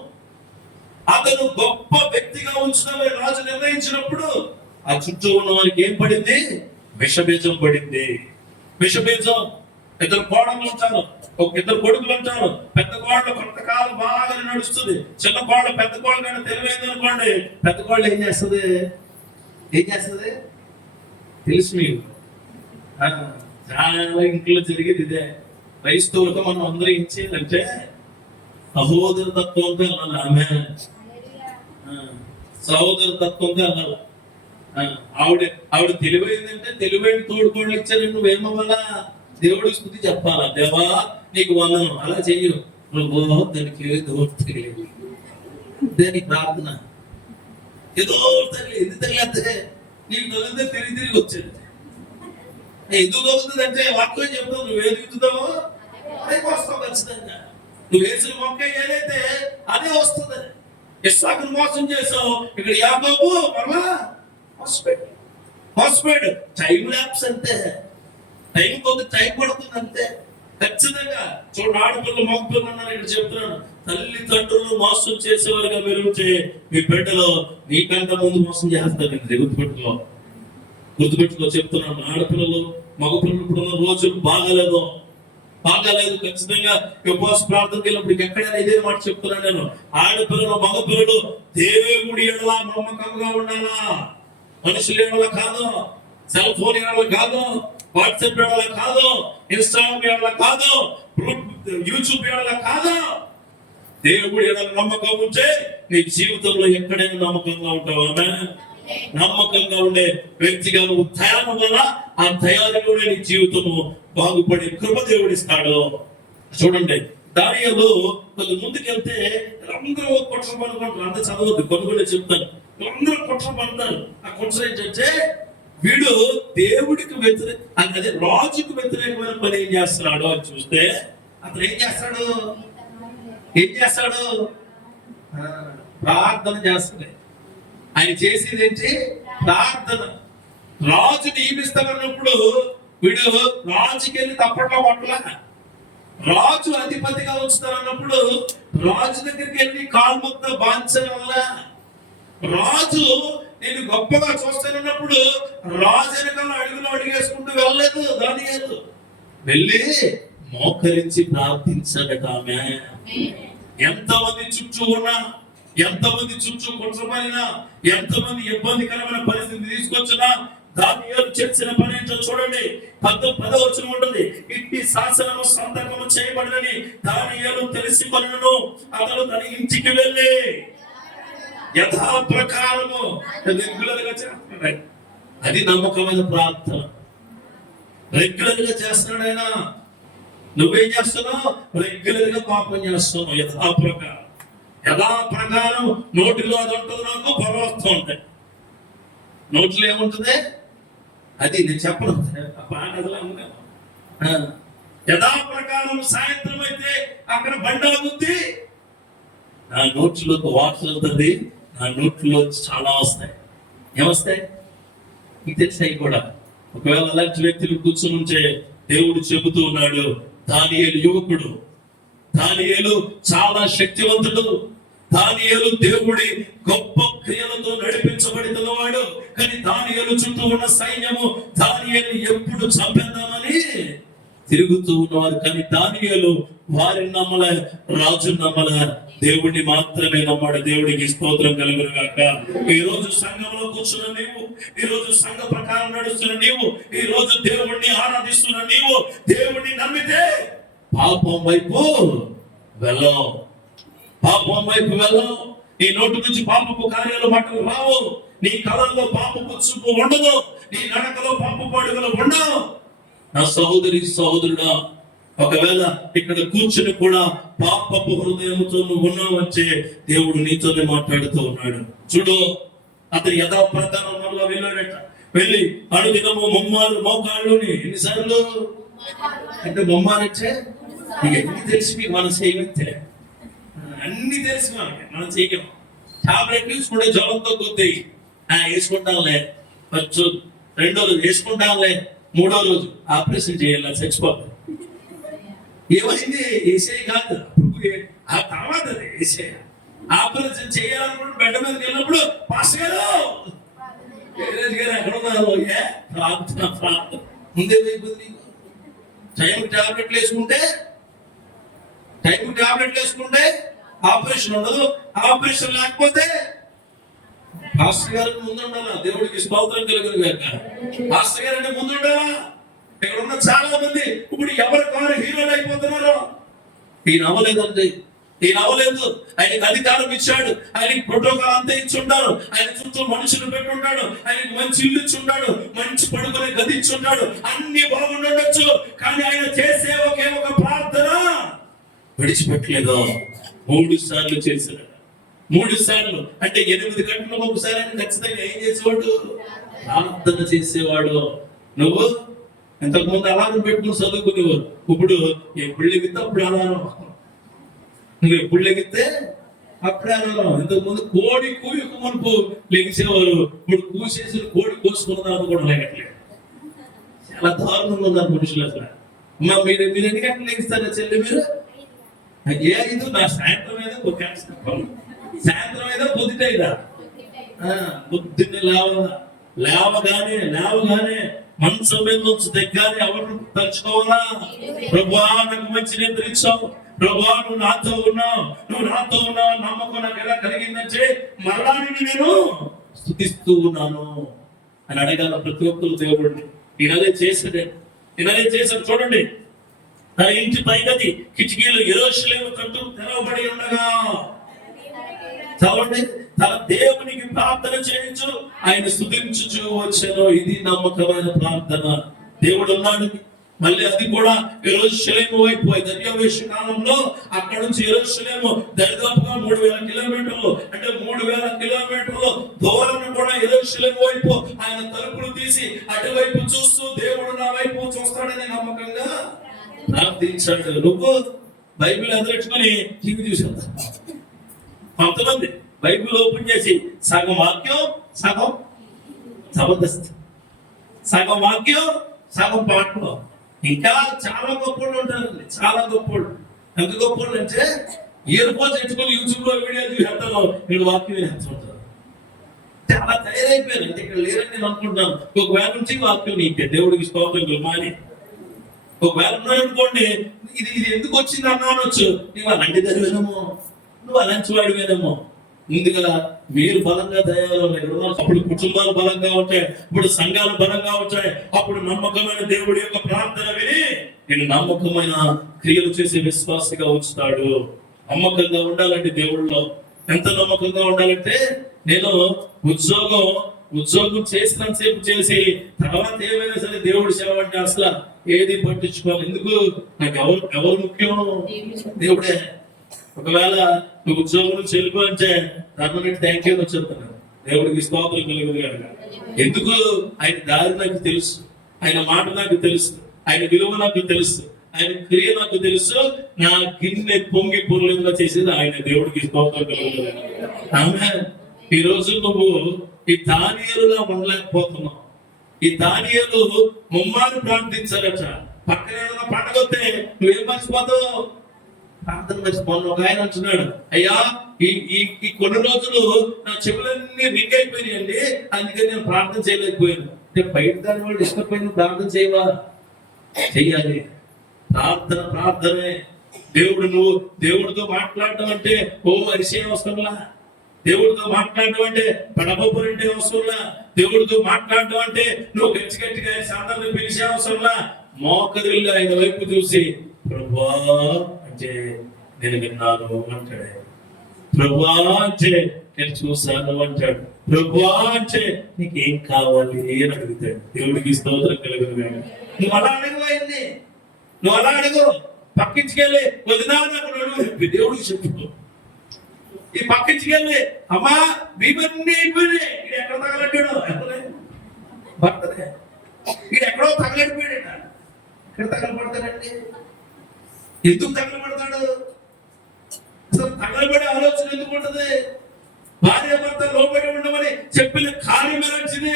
అతను గొప్ప వ్యక్తిగా ఉంచుదామని రాజు నిర్ణయించినప్పుడు ఆ చుట్టూ ఉన్న వారికి ఏం పడింది? విషబీజం పడింది. విషబీజం. 2 కోడలు ఉంటారు, 2 కొడుకులు ఉంటారు. పెద్ద కోడలు కొంతకాలం బాగా నడుస్తుంది, చిన్న కోడలు పెద్ద కోడలు కానీ తెలివైంది అనుకోండి, పెద్ద కోడలు ఏం చేస్తుంది? ఏం చేస్తుంది తెలుసు మీకు? చాలా ఇంట్లో జరిగేది ఇదే. క్రైస్తవులతో మనం అందరూ ఏం చేయాలంటే సహోదర తత్వంతో వెళ్ళాలి. ఆమె సహోదర తత్వంతో వెళ్ళాలి. ఆవిడ తెలివైందంటే తెలివైన తోడుకోళ్ళు ఇచ్చారని నువ్వేమవ్వాలా? దేవుడి స్తుతి చెప్పాలా? దేవా నీకు వందనం. అలా చెయ్యు. నువ్వు దానికి ఏదో తెలియదు, దానికి ప్రార్థన ఏదో తగిలి ఎందుకు తగిలేస్తే నీకు తగిలితే తిరిగి వచ్చేది. ఎందుకు తగులుతుంది అంటే వాక్యం చెప్తావు. నువ్వు ఏది విత్తుతావో అదే వస్తావు ఖచ్చితంగా. నువ్వు వేసిన మొక్క ఏదైతే అదే వస్తుంది. ఇస్సాకును మోసం చేసావు, ఇక్కడ యాకోబు మరలా మోసపోయాడు. టైం ల్యాప్స్ అంతే, టైం కొంత టైం పడుతుంది అంతే ఖచ్చితంగా. చూడండి, ఆడపిల్లలు మగపిల్లలు ఉన్నారు. ఇక్కడ చెప్తున్నాను, తల్లిదండ్రులు మోసం చేసేవారుగా మెరుగుతే మీ బిడ్డలో నీకంటే ముందు మోసం చేస్తారు. గుర్తుపెట్టుకో చెప్తున్నాను. ఆడపిల్లలు మగపిల్లలు ఇప్పుడున్న రోజులు బాగాలేదు. ఖచ్చితంగా ఉపవాస ప్రార్థనకి వెళ్ళినప్పుడు ఎక్కడైనా ఇదే మాట చెప్తున్నాను నేను. ఆడపిల్లలు మగపిల్లలు దేవుడి ఎడల నమ్మకంగా ఉండాలా. మనుషులు ఎడల కాదు, సెల్ ఫోన్ ఎడల కాదు, వాట్సాప్ ఎడల కాదు, ఇన్స్టాగ్రామ్ ఎడల కాదు, యూట్యూబ్ ఎడల కాదు. దేవుడి ఎడల నమ్మకం ఉంటే నీ జీవితంలో ఎక్కడైనా నమ్మకంగా ఉంటావు. నమ్మకంగా ఉండే వ్యక్తిగా నువ్వు తయారు వల్ల ఆ తయారీలో నీ జీవితము బాగుపడి కృప దేవుడిస్తాడు. చూడండి, దానియేలు కొంచెం ముందుకెళ్తే అందరూ కుట్ర పనుకుంటారు. అంత చదవద్దు, కొన్ని చెప్తాను. అందరూ కుట్ర పడతారు. ఆ కుట్ర ఏంటంటే వీడు దేవుడికి అదే రాజుకు వ్యతిరేకమైన పని ఏం చేస్తున్నాడు అని చూస్తే అతను ఏం చేస్తాడు? ప్రార్థన చేస్తాడు. ఆయన చేసేది ఏంటి? ప్రార్థన. రాజు నియమిస్తామన్నప్పుడు వీడు రాజుకి వెళ్ళి తప్పట్లో కొట్టలా. రాజు అధిపతిగా ఉంచుతారన్నప్పుడు రాజు దగ్గరికి వెళ్ళి కాల్ముద్ద బాంచడం వల్ల రాజు నేను గొప్పగా చూస్తానన్నప్పుడు రాజు వెనకాల అడుగేసుకుంటూ వెళ్ళలేదు. దానియేలు వెళ్ళి మోకరించి ప్రార్థించాడట. ఆమె ఎంతమంది చుట్టూ ఉన్నా, ఎంతమంది చుట్టూ కుట్రపడినా, ఎంతమంది ఇబ్బందికరమైన పరిస్థితి తీసుకొచ్చినా దానియేలు చేసిన పని ఏంటో చూడండి. 10వ వచనం ఉంటుంది. ఇట్టి శాసనము సంతకము చేయబడినని దానియేలు తెలిసి కొనెను. అతడు తన ఇంటికి వెళ్ళి యథాప్రకారము రెగ్యులర్ గా చేస్తున్నాడు. అది నమ్మకమైన ప్రార్థన. రెగ్యులర్ గా చేస్తున్నాడు ఆయన. నువ్వేం చేస్తున్నావు? రెగ్యులర్ గా పాపం చేస్తున్నావు. యథాప్రకారం నోటిలో అది ఉంటుంది, నాకు పరవస్తూ ఉంటాయి. నోట్లో ఏముంటుంది అది నేను చెప్పను, పాట యథాప్రకారం సాయంత్రం అయితే అక్కడ బండాగుద్ది, నా నోట్లో వాటర్ వెళ్తుంది, నా నోట్లో చాలా వస్తాయి. ఏమొస్తాయి మీకు తెలిసాయి కూడా. ఒకవేళ అలాంటి వ్యక్తులు కూర్చొని ఉంటే దేవుడు చెబుతూ ఉన్నాడు, దానియేలు యువకుడు, దానియేలు చాలా శక్తివంతుడు, దానియేలు దేవుడి గొప్ప క్రియలతో నడిపించబడుతున్నవాడు. కానీ దానియేలు చుట్టూ ఉన్న సైన్యము దానియేలు ఎప్పుడు చంపేద్దామని తిరుగుతూ ఉన్నవారు. కానీ దానియేలు వారిని నమ్మలే, రాజు నమ్మలే, దేవుడిని మాత్రమే నమ్మాడు. దేవుడికి స్తోత్రం కలుగును గాక. ఈ రోజు సంఘంలో కూర్చున్న నీవు, ఈ రోజు సంఘ ప్రకారం నడుస్తున్న నీవు, ఈ రోజు దేవుణ్ణి ఆరాధిస్తున్న నీవు, దేవుణ్ణి నమ్మితే పాపం వైపు వెళ్ళవు, పాపం వైపు వెళ్ళవు. నీ నోటి నుంచి పాపపు కార్యాలు మాటలు రావు, నీ కళల్లో పాపపు చూపు ఉండదు, నీ నడకలో పాపపు అడుగులు ఉండవు. నా సహోదరి సహోదరుడా, ఒకవేళ ఇక్కడ కూర్చుని కూడా పాపపు హృదయంతో నువ్వు ఉన్నావంటే దేవుడు నీతోనే మాట్లాడుతూ ఉన్నాడు. చూడు, అతను యథాప్రకారంలో వెళ్ళాడట. వెళ్ళి అనుదినము ముమ్మారు మోకాళ్ళుని, ఎన్నిసార్లు అంటే ముమ్మారంటే నీకు ఎన్ని తెలిసి మనం చేయమంతే, అన్ని తెలిసి మనం చేయగం. టాబ్లెట్ తీసుకుంటే జ్వరంతో కొద్ది వేసుకుంటాంలే, ఫస్ట్ రెండో రోజు వేసుకుంటాంలే, మూడో రోజు ఆపరేషన్ చేయాలి, చచ్చిపోతుంది. ఏమైంది? ఏసే కాదు, ఆ తర్వాత ఏసే ఆపరేషన్ చేయాలనుకుంటే బెడ్ మీదకి వెళ్ళినప్పుడు పాస్టర్ గారు ఎక్కడ ఉన్నారు? ముందే అయిపోతుంది. టైంకి టాబ్లెట్లు వేసుకుంటే ఆపరేషన్ ఉండదు. ఆపరేషన్ లేకపోతే పాస్టర్ గారికి ముందు ఉండాలా, దేవుడికి స్తోత్రం కలుగును గాక. పాస్టర్ గారు అంటే ముందు ఉండాలా. ఇక్కడ ఉన్న చాలా మంది ఇప్పుడు ఎవరి కారు హీరోలు అయిపోతున్నారు. ఈయన అవ్వలేదండి, ఈయన అవ్వలేదు, ఆయనకి అధికారం ఇచ్చాడు, ఆయనకి ప్రోటోకాల్ అంతా ఇచ్చుంటారు, ఆయన చుట్టూ మనుషులు పెట్టుంటాడు, ఆయనకి మంచి ఇల్లు ఇచ్చుంటాడు, మంచి పడుకునే గది ఇచ్చుంటాడు, అన్ని బాగుండొచ్చు. కానీ ఆయన చేసే ఒకే ఒక ప్రార్థన విడిచిపెట్టలేదు. 3 సార్లు చేశాడు. 3 సార్లు అంటే 8 గంటలకు ఒకసారి ఆయన ఖచ్చితంగా ఏం చేసేవాడు? ప్రార్థన చేసేవాడు. నువ్వు ఇంతకుముందు అలారం పెట్టుకుని చదువుకునేవారు. ఇప్పుడు ఎప్పుడు లెగితే అప్పుడు అలారం, నువ్వు ఎప్పుడు లెగితే అప్పుడే అలారం. ఇంతకుముందు కోడి కూయకు మునుపు లెగిసేవారు, ఇప్పుడు కూసేసి కోడి కోసుకున్నదాన్ని కూడా లేకట్లేదు. చాలా దారుణంగా ఉన్నారు మనుషులు. అసలు మీరు ఎన్ని గంటలు లెగిస్తారా చెల్లి? మీరు ఏ 5 నా సాయంత్రం ఏదో ఒక సాయంత్రం ఏదో పొద్దుటైదా పొద్దున్నే లేవగానే మంచం మీద నుంచి దగ్గరని ఎవరు తలుచుకోవాలా? ప్రభువా, నాకు మంచి నిద్ర ఇచ్చావు, ప్రభువా నువ్వు నాతో ఉన్నావు నమ్మకం నాకు ఎలా కలిగిందంటే మరలా నేను స్తుతిస్తూ ఉన్నాను అని అడగాల ప్రతి ఒక్కరు దేవుడిని. ఈయనదే చేశాడు. చూడండి, తన ఇంటి పైగది కిటికీలు యెరూషలేము తట్టు తెరవబడి ఉండగా, చదవండి, తన దేవునికి ప్రార్థన చేయించు, ఆయన స్తుతించుచు వచ్చెను. ఇది నమ్మకమైన ప్రార్థన. దేవుడు ఉన్నాడు. మళ్ళీ అది కూడా యెరూషలేము వైపు దర్యావేష కాలంలో అక్కడ నుంచి యెరూషలేము దరిదాపుగా 3000 కిలోమీటర్లు, అంటే 3000 కిలోమీటర్లు దూరం కూడా యెరూషలేము వైపు ఆయన తలుపులు తీసి అటువైపు చూస్తూ దేవుడు నా వైపు చూస్తాడని నమ్మకంగా ప్రార్థించాడు. నువ్వు బైబిల్ ఎదురెట్టుకొని టీవీ చూసావు. కొంతమంది బైబిల్ ఓపెన్ చేసి సగం వాక్యం సగం జబర్దస్త్, సగం వాక్యం సగం పాటలు. ఇంకా చాలా గొప్పలు ఉంటారండి, చాలా గొప్పలు. ఎంత గొప్పలు అంటే ఇయర్ ఫోన్స్ ఎట్టుకొని యూట్యూబ్ లో వీడియో చూసేస్తాను, వీళ్ళు వాక్యం వినేస్తుంటారు. చాలా తయారైపోయారు. అంటే ఇక్కడ లేరని నేను అనుకుంటున్నాను. ఒకవేళ నుంచి వాక్యం నీకే, దేవుడికి స్తోత్రం మాని. ఒకవేళ ఉన్నాయనుకోండి, ఇది ఎందుకు వచ్చింది అన్నా అనొచ్చు. నువ్వు అలాంటి చదివేదేమో, నువ్వు అలాంటి వాడివేదేమో. ముందుగా మీరు బలంగా తయారవ్వాలి. అప్పుడు కుటుంబాలు బలంగా ఉంటాయి, ఇప్పుడు సంఘాలు బలంగా ఉంటాయి. అప్పుడు నమ్మకమైన దేవుడి యొక్క ప్రార్థన విని నేను నమ్మకమైన క్రియలు చేసే విశ్వాసిగా ఉంచుతాడు. నమ్మకంగా ఉండాలంటే దేవుళ్ళలో ఎంత నమ్మకంగా ఉండాలంటే, నేను ఉద్యోగం ఉద్యోగం చేసినంతసేపు చేసి తర్వాత ఏమైనా సరే దేవుడి సేవ అంటే అసలు ఏది పట్టించుకోవాలి. ఎందుకు? నాకు ఎవరు ముఖ్యం? దేవుడే. ఒకవేళ నువ్వు ఉద్యోగం నుంచి వెళ్ళిపోతే పర్మనెంట్ థ్యాంక్ యూ అని చెప్తున్నాను. దేవుడికి స్తోత్రం కలుగును గాక. ఎందుకు? ఆయన దారి నాకు తెలుసు, ఆయన మాట నాకు తెలుసు, ఆయన విలువ నాకు తెలుసు, ఆయన క్రియ నాకు తెలుసు. నా గిన్నె పొంగి పొర్లేదుగా చేసేది ఆయన. దేవుడికి స్తోత్రం కలుగును గాక. ఆమేన్. ఈ రోజు నువ్వు ఈ దానియేలులా ఉండలేకపోతున్నావు. ఈ దానియేలు ముమ్మారు ప్రార్థించాలట. పక్కన ఏదైనా పండగ వస్తే నువ్వేం మర్చిపోతావు? ప్రార్థన మర్చిపోను. ఒక ఆయన అంటున్నాడు, అయ్యా ఈ కొన్ని రోజులు నా చెవులన్నీ రింగ్ అయిపోయినాయండి, అందుకని నేను ప్రార్థన చేయలేకపోయాను. అంటే బయట దాని వాళ్ళు ఇష్టపోయిన ప్రార్థన చేయవా? చెయ్యాలి. ప్రార్థనే. నువ్వు దేవుడితో మాట్లాడటం అంటే అరిసే అవసరంలా. దేవుడితో మాట్లాడటం అంటే పడబొబ్బులంటే అవసరంలా. దేవుడితో మాట్లాడటం అంటే నువ్వు గట్టిగా సాధారణ పిలిచే అవసరంలా. మోకరిల్లు ఆయన వైపు చూసి ప్రభువా అంటే నేను విన్నాను అంటాడు. ప్రభువా అంటే నేను చూశాను అంటాడు. ప్రభువా అంటే నీకేం కావాలి అని అడుగుతాడు. దేవుడికి స్తోత్రం కలుగును గాక. నువ్వు అలా అడగమైంది, నువ్వు అలా అడుగు. పక్కించుకెళ్ళి వదినా దేవుడికి చెప్పు. ఈ పక్కించుకెళ్ళి అమ్మా ఇవన్నీ అయిపోయినాయి, ఇది ఎక్కడ తగలడ్డాడు? ఇది ఎక్కడో తగలడిపోయాడు. ఎక్కడ తగలబడతాడండి? ఎందుకు తగలబడతాడు? అసలు తగలబడే ఆలోచన ఎందుకు ఉంటది? భార్య భర్త లోబడి ఉండమని చెప్పిన కార్యం మంచిది.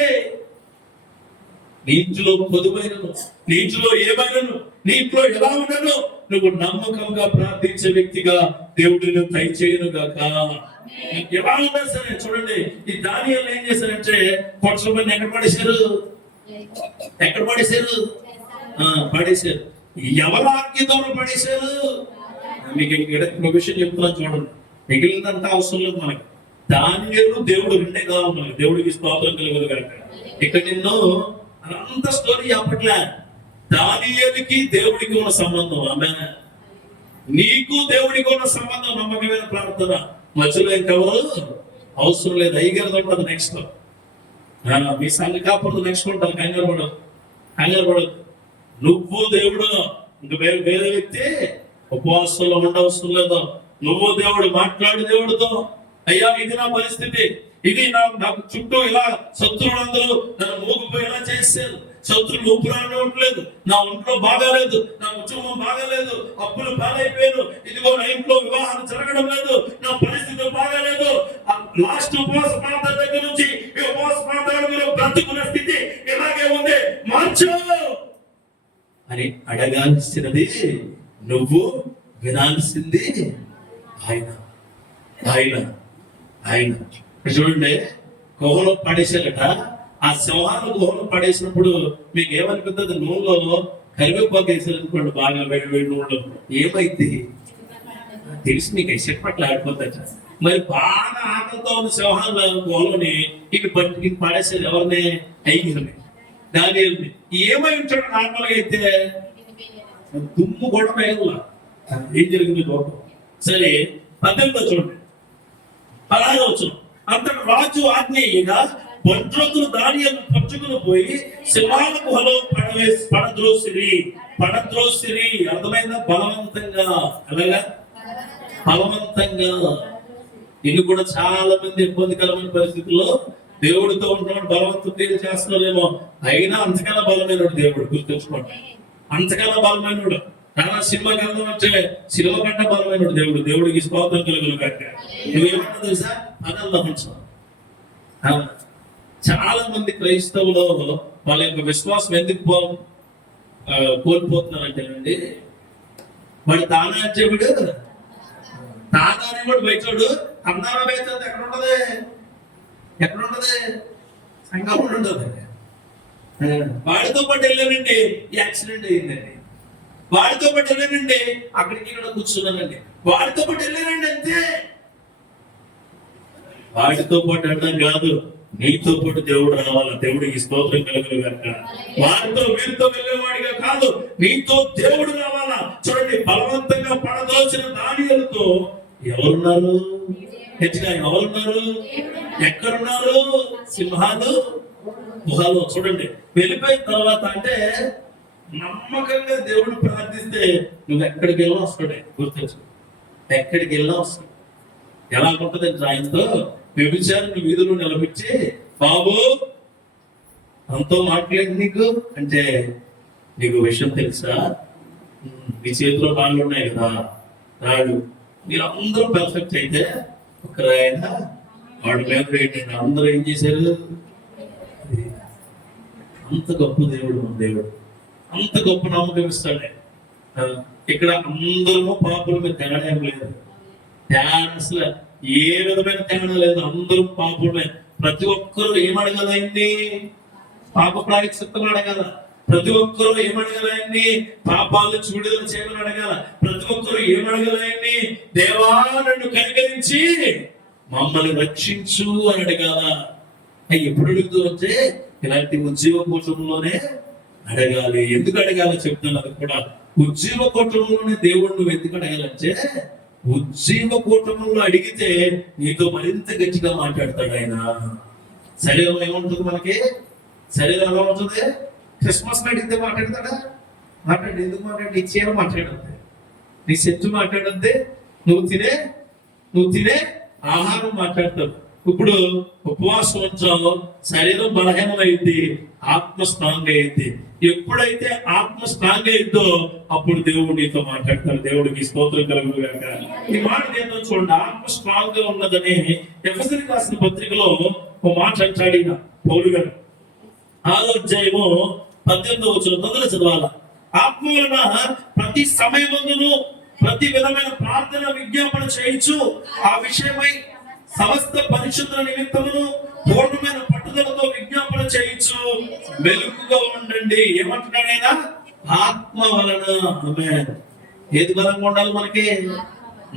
నీ ఇంట్లో పొదువైనను, నీ ఇంట్లో ఏమైనాను, నీ ఇంట్లో ఎలా ఉండను, నువ్వు నమ్మకంగా ప్రార్థించే వ్యక్తిగా దేవుడిని దయచేయను గాక. ఎలా ఉన్నా సరే చూడండి, ఈ దానియేలు ఏం చేశారంటే కొంచెం ఎక్కడ పడేశారు? పడేశారు. ఎవరు ఆజ్ఞతో పడేశారు? మీకు ఇక్కడ విషయం చెప్తున్నాను చూడండి. మిగిలినంత అవసరం లేదు మనకి. దానియేలు దేవుడు రెండే కావాలి. దేవుడికి స్తోత్రం కలుగును గాక. ఇక్కడ నిన్ను అంత స్టోరీ చెప్పట్లే. దానియేలుకి దేవుడికి ఉన్న సంబంధం. ఆమేన్. నీకు దేవుడికి ఉన్న సంబంధం నమ్మకమైన ప్రార్థన. మధ్యలో ఇంకెవరు అవసరం లేదు. అయ్యగారితో ఉంటుంది నెక్స్ట్. మీ సంఘ కాపుడు నెక్స్ట్ ఉంటారు. కంగారు పడదు. నువ్వు దేవుడు, ఇంక వేరే వ్యక్తి ఉపవాసంలో ఉండవసరం లేదు. నువ్వు దేవుడు మాట్లాడు దేవుడితో. అయ్యా ఇది నా పరిస్థితి, ఇది నాకు చుట్టూ ఇలా శత్రువులందరూ నన్ను మూగిపోయేలా చేశారు. శత్రువులు ఊపిరాడట్లేదు, నా ఒంట్లో బాగాలేదు, నా కుటుంబం బాగాలేదు, అప్పులు పాలైపోయాను, ఇదిగో నా ఇంట్లో వివాహం జరగడం లేదు, నా పరిస్థితి బాగాలేదు. లాస్ట్ ఉపవాస ప్రాంతాల దగ్గర నుంచి ఈ ఉపవాస ప్రాంతాల బ్రతుకున్న స్థితి ఇలాగే ఉంది, మార్చు అని అడగాల్సినది నువ్వు, వినాల్సింది ఆయన. చూడండి, గుహలో పడేసారట. ఆ సింహాలు గుహలో పడేసినప్పుడు మీకు ఏమనిపిస్తుంది? నూనెలో కరివేపాకు వేసారనుకోండి, బాగా వేడి నూనెలో ఏమైంది తెలిసి మీకు ఎసెట్ పట్ల ఆడిపోతాట. మరి బాగా ఆకలితో ఉన్న సింహాల గుహలోని ఇటు పడేసారు. ఎవరిని? అయ్యింది దానియేలుని. ఏమై ఉంటాడు నార్మల్ గా అయితే? దుమ్ము కూడా వేయాల. ఏం జరిగింది చూడండి. సరే 18 చూడండి. అలాగే వచ్చు. అంతటి రాజు ఆజ్ఞేయంగా భద్రతులు దానియేలు పట్టుకుని పోయి సింహాల గుహలో పడద్రోసిరి. అర్థమైందా? బలవంతంగా. అలాగా బలవంతంగా. ఇల్లు కూడా చాలా మంది ఇబ్బందికరమైన పరిస్థితుల్లో దేవుడితో ఉంటున్నాడు, బలవంతుడు చేస్తున్నారేమో. అయినా అంతకన్నా బలమైనడు దేవుడు. గుర్తుంచుకోండి, అంతకన్నా బలమైనడు. చాలా సినిమాకి వెళ్దాం అంటే సినిమా కంటే బలమైనడు దేవుడు. దేవుడికి స్తోత్రం కలుగును గాక. నువ్వేమన్నా తెలుసా? అదల్లా. చాలా మంది క్రైస్తవులు వాళ్ళ యొక్క విశ్వాసం ఎందుకు కోల్పోతున్నారంటేనండి, వాడు తానాచేవుడు, తానానేవాడు బయటోడు. అన్నారా బయట ఎక్కడ ఉంటది? సంఘం ఉండదు. వాడితో పాటు వెళ్ళానండి, యాక్సిడెంట్ అయ్యిందండి. వాడితో పాటు వెళ్ళానండి, అక్కడికి ఇక్కడ కూర్చున్నానండి. వాడితో పాటు వెళ్ళానండి, అంతే. వాడితో పాటు వెళ్ళడం కాదు, నీతో పాటు దేవుడు రావాలా. దేవుడికి స్తోత్రం కలుగును గాక. వారితో వీరితో వెళ్ళేవాడిగా కాదు, నీతో దేవుడు రావాలా. చూడండి, బలవంతంగా పడదోచిన దానియేలుతో ఎవరున్నారు? గట్టిగా ఎవరున్నారు? ఎక్కడున్నారు? సింహాలు గుహలో. చూడండి, వెళ్ళిపోయిన తర్వాత అంటే నమ్మకంగా దేవుడు ప్రార్థిస్తే నువ్వు ఎక్కడికి వెళ్ళినా వస్తాడే. గుర్తించు, ఎక్కడికి వెళ్ళినా వస్తాడు. ఎలా ఉంటుంది ఆయనతో వ్యభిచారిని వీధులు నిలబెట్టి, బాబు అంతో మాట్లాడి నీకు అంటే, నీకు విషయం తెలుసా, మీ చేతిలో రాళ్ళు ఉన్నాయి కదా, రాళ్ళు మీరు అందరూ పర్ఫెక్ట్ అయితే ఒక ఆయన వాడి మీద ఏంటంటే అందరూ ఏం చేశారు? అంత గొప్ప దేవుడు మన దేవుడు, అంత గొప్ప నమ్మకం ఇస్తాడే. ఇక్కడ అందరూ పాపల మీద తేడా ఏం లేదు, తేడా అసలు ఏ విధమైన తేడా లేదు, అందరూ పాపలమే. ప్రతి ఒక్కరూ ఏమడగల ఆయన్ని? పాప ప్రాయశ్చిత్తం అడగాల. ప్రతి ఒక్కరూ ఏమడగల ఆయన్ని? పాపాల నుంచి విడుదల చేయమని అడగాల. ప్రతి ఒక్కరూ ఏమడగల ఆయన్ని? దేవా నన్ను కనికరించి మమ్మల్ని రక్షించు అని అడగాల. ఎప్పుడు అడుగుతూ అంటే ఇలాంటి ఉద్యోగ కూటంలోనే అడగాలి. ఎందుకు అడగాలో చెప్తాను. అది కూడా ఉద్యోగ కూటంలోనే దేవుడు నువ్వు ఎందుకు అడగాలంటే, ఉద్యోగ కూటంలో అడిగితే నీతో మరింత గట్టిగా మాట్లాడతాడు ఆయన. శరీరం ఏముంటుంది మనకి? శరీరం ఎలా ఉంటుంది? క్రిస్మస్ అడిగితే మాట్లాడతాడా? మాట్లాడి ఎందుకు మాట్లాడి? నీ చీర మాట్లాడద్దు, నీ సెట్టు మాట్లాడద్దే, నువ్వు తినే ఆహారం మాట్లాడతావు. ఇప్పుడు ఉపవాసం ఉంచావు, శరీరం బలహీనం అయింది, ఆత్మ స్ట్రాంగ్ అయింది. ఎప్పుడైతే ఆత్మ స్ట్రాంగ్ అయిందో అప్పుడు దేవుడు నీతో మాట్లాడతాడు. దేవుడికి స్తోత్రం కలుగును గాక. ఈ మాట ఏదో చూడండి, ఆత్మ స్ట్రాంగ్ గా ఉన్నదని ఎఫెసీయులకు రాసిన పత్రికలో ఒక మాట అంటాడు పౌలు గారు. 6వ అధ్యాయము 18వ వచనం తొందరగా చదవాల. ఆత్మ వలన ప్రతి సమయమందును ప్రతి విధమైన ప్రార్థన విజ్ఞాపన చేయించు, ఆ విషయమై సమస్త పరిశుద్ధుల నిమిత్తమును పూర్ణమైన పట్టుదలతో విజ్ఞాపన చేయించు, మెలుగుగా ఉండండి. ఏమంటున్నాడైనా? ఆత్మ వలన. ఆమేన్. ఏది బలంగా ఉండాలి మనకి?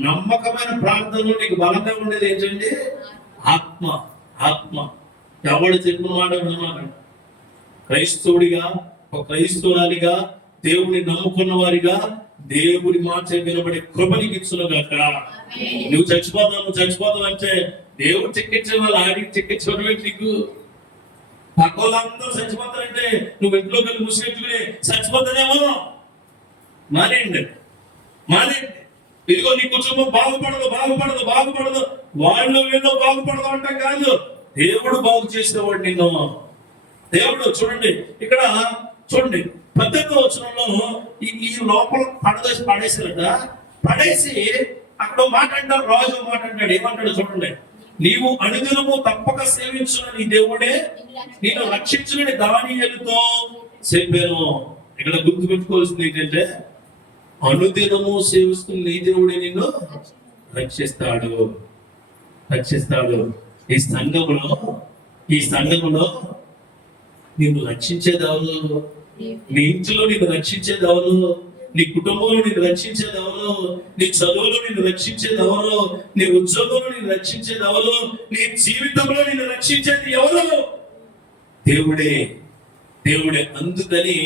నమ్మకమైన ప్రార్థనలో నీకు బలంగా ఉండేది ఏంటండి? ఆత్మ. ఆత్మ. ఎవడు చెప్పిన మాట వినమాట. క్రైస్తవుడిగా, ఒక క్రైస్తవురాలిగా, దేవుడిని నమ్ముకున్న వారిగా దేవుడి మాట వినబడే కృపని ఇచ్చునుగాక. నువ్వు చచ్చిపోతావు అంటే దేవుడు చెక్కించే వాళ్ళు ఆడికి చెక్కించడం నీకు. పక్కలందరూ చచ్చిపోతారంటే నువ్వు ఇంట్లో కలిసి ముసుగెట్టుకుని చచ్చిపోతానేమో. మానేయండి. ఇదిగో నీ కుటుంబం బాగుపడదు వాళ్ళు వీళ్ళు బాగుపడదు అంటాం కాదు, దేవుడు బాగు చేసేవాడు నిన్ను. దేవుడు చూడండి, ఇక్కడ చూడండి 18వ వచనంలో ఈ లోపల పడేసారట. పడేసి అక్కడ మాట అంటాడు, రాజు మాట అంటాడు. ఏమంటాడు చూడండి, నీవు అనుదినము తప్పక సేవించిన నీ దేవుడే నేను రక్షించుని దానియేలుతో చెప్పాను. ఇక్కడ గుర్తు పెట్టుకోవాల్సింది ఏంటంటే, అనుదినము సేవిస్తున్న నీ దేవుడే నిన్ను రక్షిస్తాడు. ఈ సంఘములో నిన్ను రక్షించేదెవరు? నీ ఇంట్లో నిన్ను రక్షించేదెవరు? నీ కుటుంబంలో నిన్ను రక్షించేదెవరు? నీ చదువులో నిన్ను రక్షించేదెవరు? నీ ఉద్యోగంలో నిన్ను రక్షించేదెవరు? నీ జీవితంలో నిన్ను రక్షించేది ఎవరు? దేవుడే. అందుకని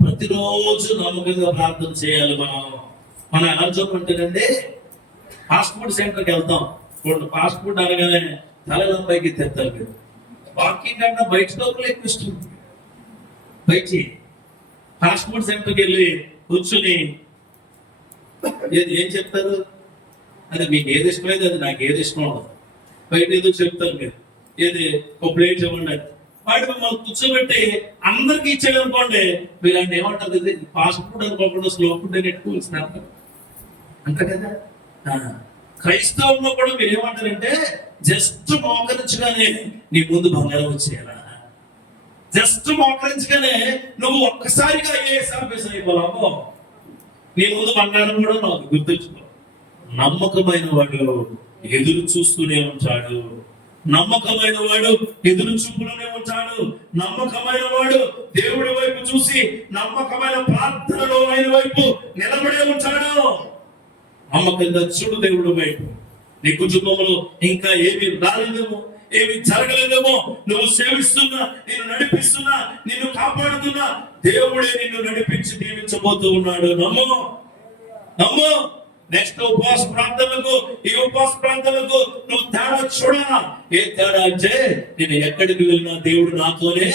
ప్రతిరోజు నమ్మకంగా ప్రార్థన చేయాలి. మన ఎలా చెప్పంటేనండి, ఫాస్ట్ ఫుడ్ సెంటర్కి వెళ్తాం. ఫాస్ట్ ఫుడ్ అనగానే తలనొప్పికి తెస్తారు. మీరు వాకింగ్ కన్నా బయట లోపల ఎక్కువ ఇష్టం. బయట ఫాస్ట్ ఫుడ్ సెంటర్కి వెళ్ళి కూర్చుని ఏం చెప్తారు? అది మీకు ఏది ఇష్టమైంది, అది నాకు ఏది ఇష్టం ఉండదు. బయట ఏదో చెప్తారు మీరు, ఏది ఒక ప్లేట్ ఇవ్వండి. వాటి మిమ్మల్ని కూర్చోబెట్టి అందరికి ఇచ్చాడు అనుకోండి, మీరు అంటే ఏమంటారు? ఇది ఫాస్ట్ ఫుడ్ అనుకోకుండా స్లో ఫుడ్ అని ఎక్కువ ఇస్తున్నారు అంతే కదా. క్రైస్తవంలో కూడా మీరు ఏమంటారంటే, జస్ట్ మోకరించగానే నీ ముందు బంగారం వచ్చేయాల. జస్ట్ మోకరించగానే నువ్వు ఒక్కసారిగా ఐఏఎస్ ఆఫీసర్ అయిపోలామో, నీ ముందు బంగారం కూడా నాకు గుర్తుంచుకో. నమ్మకమైన వాడు ఎదురు చూస్తూనే ఉంటాడు. నమ్మకమైన వాడు ఎదురు చూపులోనే ఉంటాడు. నమ్మకమైన వాడు దేవుడి వైపు చూసి నమ్మకమైన ప్రార్థనలో ఆయన వైపు నిలబడే ఉంటాడు. నమ్మకంగా చూడు దేవుడి వైపు. నీ కుటుంబంలో ఇంకా ఏమి రాలేదేమో, ఏమి జరగలేదేమో, నువ్వు సేవిస్తున్నా, నిన్ను నడిపిస్తున్నా, నిన్ను కాపాడుతున్నా దేవుడే నిన్ను నడిపించి దీవించబోతూ ఉన్నాడు. నమ్ము. నెక్స్ట్ ఉపవాస ప్రాంతాలకు, ఈ ఉపవాస ప్రాంతాలకు నువ్వు తేడా చూడాలా. ఏ తేడా అంటే నేను ఎక్కడికి వెళ్ళినా దేవుడు నాతోనే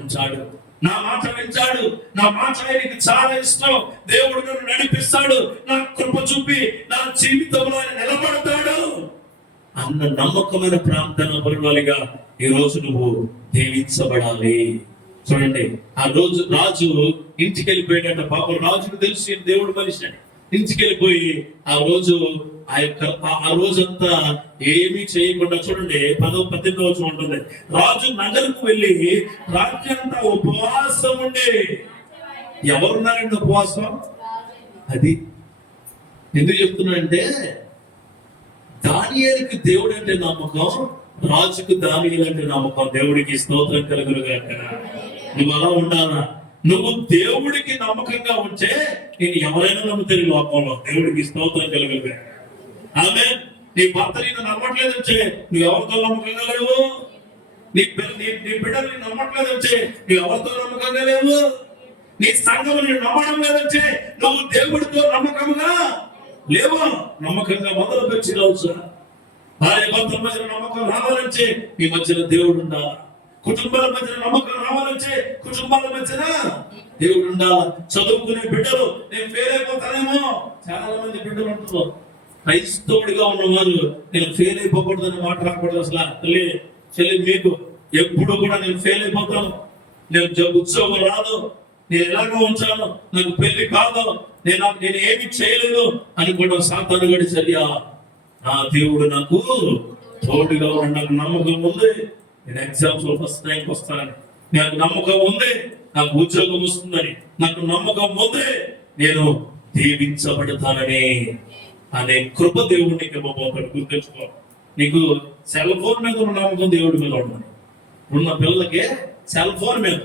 ఉంచాడు, నా మాట వింటాడు, నా మాట ఆయనకి చాలా ఇష్టం, దేవుడు నన్ను నడిపిస్తాడు, నా కృప చూపి నా జీవితంలో ఆయన నిలబడతాడు అన్న నమ్మకమైన ప్రార్థన పరువాలిగా ఈ రోజు నువ్వు దీవించబడాలి. చూడండి, ఆ రోజు రాజు ఇంటికి వెళ్ళిపోయాడట. పాపం రాజుకు తెలిసి దేవుడు మనిషి అని ఇంటికి వెళ్ళిపోయి ఆ రోజంతా ఏమీ చేయకుండా, చూడండి 18వ ఉంటుంది, రాజు నగరకు వెళ్ళి రాత్రి అంతా ఉపవాసం ఉండి. ఎవరున్నారండి ఉపవాసం? అది ఎందుకు చెప్తున్నానంటే, దానియేలుకి దేవుడు అంటే నమ్మకం, రాజుకు దానియేలు అంటే నమ్మకం. దేవుడికి స్తోత్రం కలుగును గాక. నువ్వు అలా ఉండాలా. నువ్వు దేవుడికి నమ్మకంగా ఉంటే నేను ఎవరైనా నమ్ముతారు లోకంలో. దేవుడికి స్తోత్రం కలుగును గాక. ఆమేన్. నీ భర్త నిన్ను నమ్మట్లేదు వచ్చే నువ్వు ఎవరితో నమ్మకంగా లేవు. నీ బిడ్డలు నమ్మట్లేదు వచ్చే నువ్వు ఎవరితో నమ్మకంగా లేవు. నీ సంఘం నేను నమ్మడం లేదంటే నువ్వు దేవుడితో నమ్మకంగా లేవు. నమ్మకంగా మొదలు పెంచి రావచ్చు. భార్య భర్తల మధ్య నమ్మకం రావాలంటే మీ మధ్యన దేవుడు ఉండాలి. కుటుంబాల మధ్యన నమ్మకం రావాలంటే కుటుంబాల మధ్యన దేవుడు ఉండాలి. చదువుకునే బిడ్డలు నేను ఫెయిల్ అయిపోతానేమో, చాలా మంది బిడ్డలు అంటున్నారు. క్రైస్తవుడిగా ఉన్నవారు నేను ఫెయిల్ అయిపోకూడదని మాట రాకూడదు. అసలు చెల్లి మీకు ఎప్పుడు కూడా నేను ఫెయిల్ అయిపోతాను, నేను ఉద్యోగం రాదు, నేను ఎలాగో ఉంచాను, నాకు పెళ్లి కాదు, నేను ఏమి చేయలేదు అనుకోవడం సాతాను గడి చర్య. నా దేవుడు నాకు తోడుగా నాకు నమ్మకం ఉంది, నేను ఎగ్జామ్స్ లో ఫస్ట్ ర్యాంక్ వస్తానని నాకు నమ్మకం ఉంది, నాకు ఉద్యోగం వస్తుందని నాకు నమ్మకం ఉంది, నేను దీవించబడతానని అనే కృప దేవుడికి ఇవ్వబోతాడు. గుర్తుంచుకో. నీకు సెల్ ఫోన్ మీద ఉన్న నమ్మకం దేవుడి మీద ఉండదు. ఉన్న పిల్లలకి సెల్ ఫోన్ మీద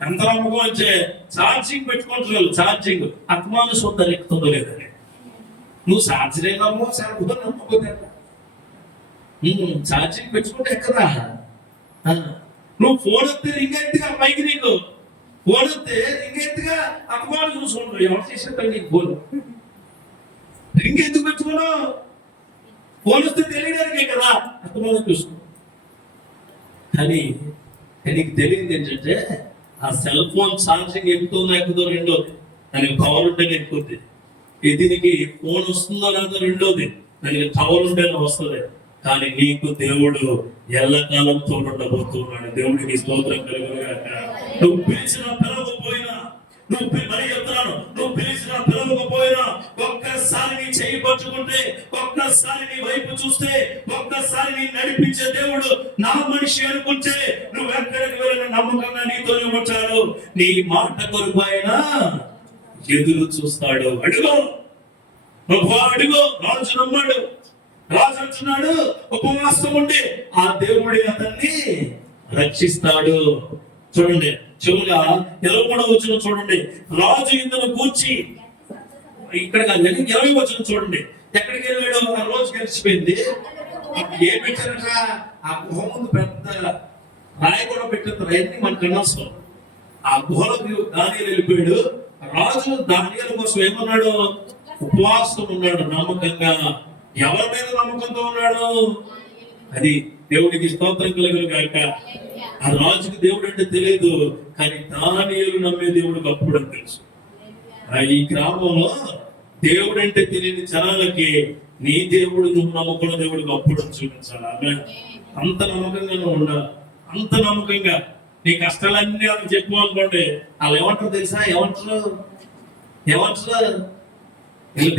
ఎంత నమ్మకం వచ్చే ఛార్జింగ్ పెట్టుకుంటున్నారు. ఛార్జింగ్ అత్మాను సొంత ఎక్కుతుందో లేదని నువ్వు ఛార్జర్ నమ్మో, సెల్ ఫోన్ నమ్మకపోతే ఛార్జింగ్ పెట్టుకుంటే ఎక్కదా. నువ్వు ఫోన్ వస్తే రింగ్ ఎత్తుగా పైకి, నీకు ఫోన్ వస్తే రింగ్ ఎత్తుగా అత్మాను చూసుకుంటావు. ఎవరు చేసేది నీకు ఫోన్ రింగ్ ఎందుకు పెట్టుకున్నావు? ఫోన్ వస్తే తెలియడానికే కదా అత్మాను చూసుకో. కానీ నీకు తెలియదు ఏంటంటే ఆ సెల్ ఫోన్ ఛార్జింగ్ ఎక్కుతుందో ఎక్కుదో రెండోది, దానికి పవర్ ఉంటేనే ఎక్కుద్ది. దీనికి ఫోన్ వస్తుందో లేదో రెండోది, దానికి పవర్ ఉంటేనే వస్తుంది. కానీ నీకు దేవుడు ఎల్లకాలం తోడుండబోతున్నాడు. దేవుడికి స్తోత్రం కలుగును గాక. నువ్వు పిలిచిన పిలవకపోయినా, నువ్వు పిలిచిన పిలవకపోయినా, ఒక్కసారి నీ చేయి పట్టుకుంటే, ఒక్కసారి నీ వైపు చూస్తే, ఒక్కసారి నీ నడిపించే దేవుడు నా మనిషి అనుకుంటే నువ్వు ఎక్కడికి వెళ్ళిన నమ్మకంగా నీతోనే ఉంటాడు. నీ మాట కొరకు ఆయన ఎదురు చూస్తాడు. అడుగు ప్రభువా, అడుగు. రాజు నమ్మాడు. రాజు అంటున్నాడు ఉపవాసం ఉండి ఆ దేవుడే అతన్ని రక్షిస్తాడు. చూడండి, చివరిగా 23వ వచనం చూడండి. రాజు ఇందును కూర్చి, ఇక్కడ 20వ వచనం చూడండి. ఎక్కడికి వెళ్ళాడు? ఆ రోజు గడిచిపోయింది. ఏం పెట్టారట? ఆ గుహ ముందు పెద్ద రాయి కూడా పెట్టారు. రాయన్ని మనకు అనవసరం. ఆ గుహలోకి దానియేలు వెళ్ళిపోయాడు. రాజు దానియేలు కోసం ఏమన్నాడు? ఉపవాసం ఉన్నాడు నమ్మకంగా. ఎవరి మీద నమ్మకంతో ఉన్నాడు? అది దేవుడికి స్తోత్రం కలుగును గాక. ఆ రాజుకి దేవుడు అంటే తెలియదు, కానీ దానియేలు నమ్మే దేవుడికి అప్పుడు అని తెలుసు. ఈ గ్రామంలో దేవుడు అంటే తెలియని జనాలకి నీ దేవుడు నువ్వు నమ్ముకున్న దేవుడికి అప్పుడు చూపించాలి. అంత నమ్మకంగా నువ్వు ఉండాలి. అంత నమ్మకంగా నీ కష్టాలన్నీ అని చెప్పు అనుకోండి, వాళ్ళు ఏమంటారు తెలుసా? ఏమంటారు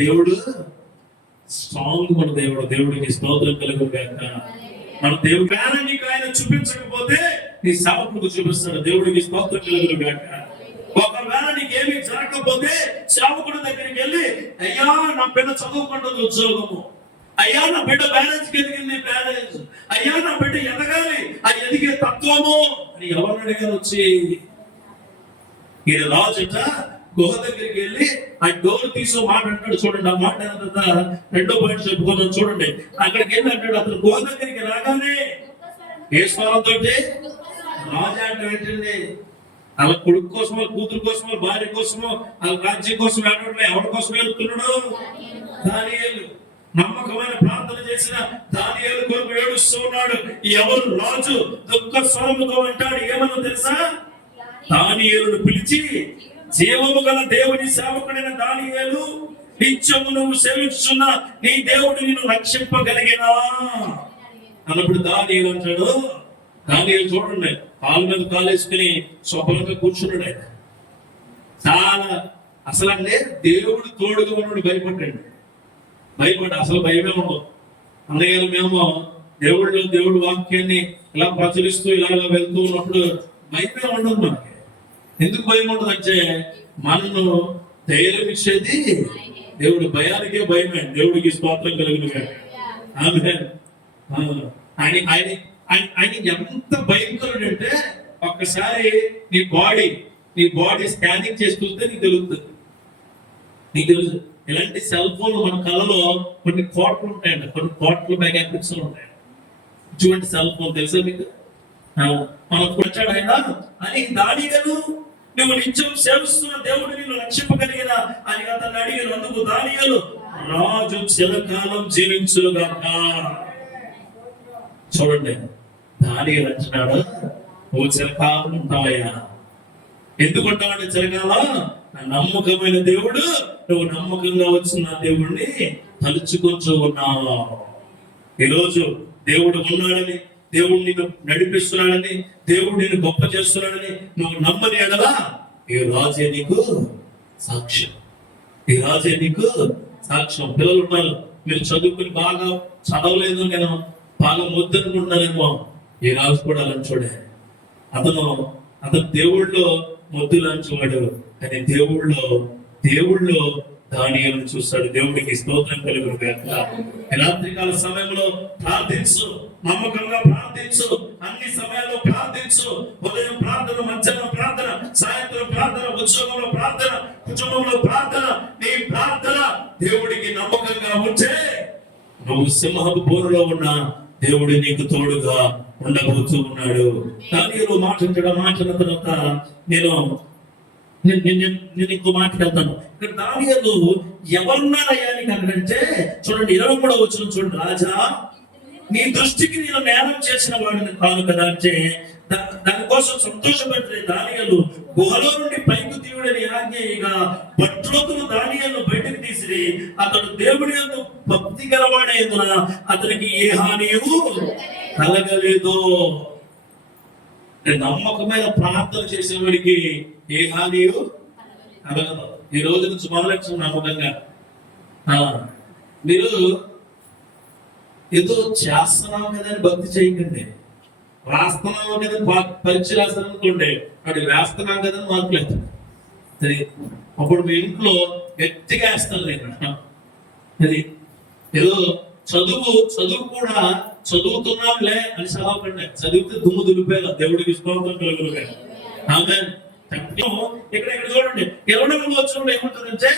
దేవుడు స్ట్రాంగ్. మన దేవుడికి స్తోత్రం కలుగును గాక. మన దేవుడు నీకు ఆయన చూపించకపోతే నీ సేవకుడికి చూపిస్తాడు. దేవుడికి స్తోత్రం కలుగును గాక. ఒకవేళ నీకు ఏమీ జరగకపోతే సేవకుడి దగ్గరికి వెళ్ళి, అయ్యా నా బిడ్డ చదువుకుంటుంది ఉద్యోగము, అయ్యా నా బిడ్డ బ్యాలెన్స్ ఎదిగింది బ్యాలెన్స్, అయ్యా నా బిడ్డ ఎదగాలి ఆ ఎదిగే తత్వము అని ఎవరిని అడిగారు వచ్చి? ఈయన రాజుట గుహ దగ్గరికి వెళ్ళి ఆ డోర్ తీసో మాట అంటాడు. చూడండి, ఆ మాట రెండో పాయింట్ చెప్పుకుందాం. చూడండి, అక్కడికి వెళ్ళి అంటాడు, అతను గుహ దగ్గరికి రాగానే ఏ స్వరంతో రాజా అంటే ఏంటండి? వాళ్ళ కొడుకు కోసం, వాళ్ళ కూతురు కోసం, వాళ్ళ భార్య కోసమో, వాళ్ళ రాజ్యం కోసం ఏడవట్లే. ఎవరి కోసం వెళ్తున్నాడు? దానియేలు. నమ్మకమైన ప్రార్థన చేసిన దానియేలు కొరకు ఏడుస్తూ ఉన్నాడు. ఎవరు రాజు దుఃఖ స్వరముతో అంటాడు, ఏమన్నా తెలుసా? దానియేలును పిలిచి, జీవము గల దేవుని సేవకుడైన దానియేలు, నిత్యము నువ్వు సేవించున్న నీ దేవుడు నిన్ను రక్షింపగలిగినా అన్నప్పుడు దానియేలు అంటాడు. దానియేలు చూడండి, కాలు మీద కాలేసుకుని శుభ్రంగా కూర్చున్నాడు. చాలా అసలంటే దేవుడు తోడుగా ఉన్నాడు, భయపడ్డాడు. అసలు భయమే ఉండదు. అందుకే మేము దేవుడు వాక్యాన్ని ఇలా ప్రచురిస్తూ ఇలా వెళ్తూ ఉన్నప్పుడు భయమే ఉండదు మనకి. ఎందుకు భయం ఉండదు అంటే, మనను ధైర్యం ఇచ్చేది దేవుడు. భయానికే భయమే. దేవుడికి స్తోత్రం కలిగిన ఆయన ఎంత భయంకరుడు అంటే, ఒక్కసారి నీ బాడీ స్కానింగ్ చేసి చూస్తే నీకు తెలుస్తుంది. తెలుసు ఇలాంటి సెల్ ఫోన్ మన కళలో కొన్ని కోట్లు ఉంటాయండి, కొన్ని కోట్ల మెగా పిక్సెల్ ఉంటాయి. ఇటువంటి సెల్ ఫోన్ తెలుసా మీకు? మనకు వచ్చాడు ఆయన అని దానియేలు, నువ్వు నిత్యం సేవిస్తున్న దేవుడు నిన్ను రక్షింపగలిగిన అని అతను అడిగిన. అందుకు దానియేలు, రాజు చిరకాలం జీవించుగాక. చూడండి, దానియేలు అంటున్నాడు, నువ్వు చిరకాలం ఉంటావయ్యా. ఎందుకు ఉంటావంటే చిరకాలం? నమ్మకమైన దేవుడు, నువ్వు నమ్మకంగా వచ్చిన దేవుడిని తలుచుకుంటూ ఉన్నావు. ఈరోజు దేవుడు ఉన్నాడని, దేవుడు నిన్ను నడిపిస్తున్నాడని, దేవుడు నిన్ను గొప్ప చేస్తున్నాడని నువ్వు నమ్మని ఎడలా ఈ రాజే నీకు సాక్ష్యం. పిల్లలు ఉన్నారు, మీరు చదువుకుని బాగా చదవలేదు, నేను బాగా ముద్దనుకుంటున్నానేమో. ఈ రాజు కూడా అలా చూడే, అతను దేవుళ్ళో ముద్దులంచువాడు, కానీ దేవుళ్ళో దానియేలును చూస్తాడు. దేవుడికి స్తోత్రం కలుగును గాక. రాత్రికాల సమయంలో ప్రార్థించు, నమ్మకంగా ప్రార్థించు, అన్ని సమయాల్లో ప్రార్థించు. ఉదయం ప్రార్థన, మధ్యాహ్నం ప్రార్థన, సాయంత్రం ప్రార్థన, ఉద్యోగంలో ప్రార్థన, కుటుంబంలో ప్రార్థన. నీ ప్రార్థన దేవుడికి నమ్మకంగా ఉంటే నువ్వు సింహపు బోరులో ఉన్న దేవుడు నీకు తోడుగా ఉండబోతూ ఉన్నాడు. దానియేలు మాట్లాడిన తర్వాత నేను ఇంకో మాటకి వెళ్తాను. ఇక్కడ దానియేలు ఎవరున్నారయ్యా అని అంటే, చూడండి 23వ వచనం చూడండి. రాజా, నీ దృష్టికి నేను నేరం చేసిన వాడిని కాను కదా అంటే, దానికోసం సంతోషపడే దానియేలు గుహలో నుండి పైకి తీయుడని ఆజ్ఞగా భద్రతలు దానియేలు బయటకు తీసి, అతడు దేవుడి యందు భక్తి గలవాడైనందున అతనికి ఏ హానియు కలగలేదు. నమ్మకమైన ప్రార్థన చేసేవాడికి ఏ హానియు కలగదు. ఈ రోజు నుంచి మొదలెచ్చు నమ్మకంగా. మీరు ఏదో చేస్తున్నాం కదా అని భక్తి చేయకండి. రాస్తున్నాం కదా, పరీక్ష రాస్తాను అనుకోండి, వాడు వేస్తున్నాం కదా అని మార్కులేదు. అప్పుడు మీ ఇంట్లో గట్టిగా వేస్తారు. నేను అది ఏదో చదువు కూడా చదువుతున్నాంలే అని చదవకండి. చదివితే దుమ్ము దులిపేలా. దేవుడికి స్తోత్రం కలుగునుగా. ఆమేన్. ఇక్కడ చూడండి 20వ వచనంలో ఏమంటుందంటే,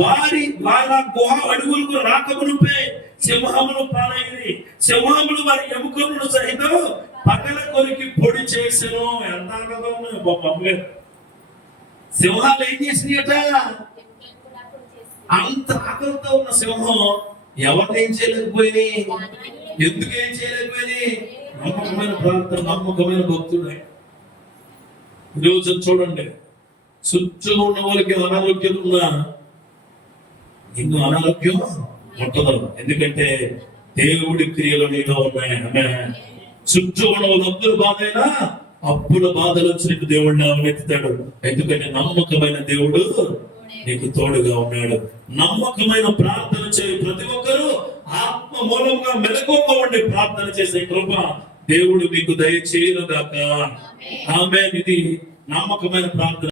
వాళ్ళ గుహ అడుగులకు రాకమునుపే సింహములు పాలైంది. సింహములు వారి ఎముకలను సహితం పగల కొరికి పొడి చేసెను. ఎంత ఆనందం! సింహాలు ఏం చేసినాయట? అంత ఆకలితో ఉన్న సింహం ఎవరిని ఏం చేయలేకపోయినాయి? ఎందుకు ఏం చేయలేకపోయినాయి? నమ్మకమైన ప్రార్థన, నమ్మకమైన భక్తుడు. ఈరోజు చూడండి, చుట్టూ ఉన్న వాళ్ళకి అనారోగ్యం ఉన్నా నిన్ను అనారోగ్యం ఉంటుందా? ఎందుకంటే దేవుడి క్రియలు నీలో ఉన్నాయి. చుట్టూ ఉన్న వాళ్ళందరూ బాధైనా అప్పుల బాధలు వచ్చినట్టు దేవుడిని అవనెత్తుతాడు. ఎందుకంటే నమ్మకమైన దేవుడు నీకు తోడుగా ఉన్నాడు. నమ్మకమైన ప్రార్థన చేయ ప్రతి ఒక్కరూ ఆత్మ మూలంగా మెలకువగా ఉండి ప్రార్థన చేసే కృప దేవుడు మీకు దయచేయునుగాక. ఆమేన్. ఇది నమ్మకమైన ప్రార్థన.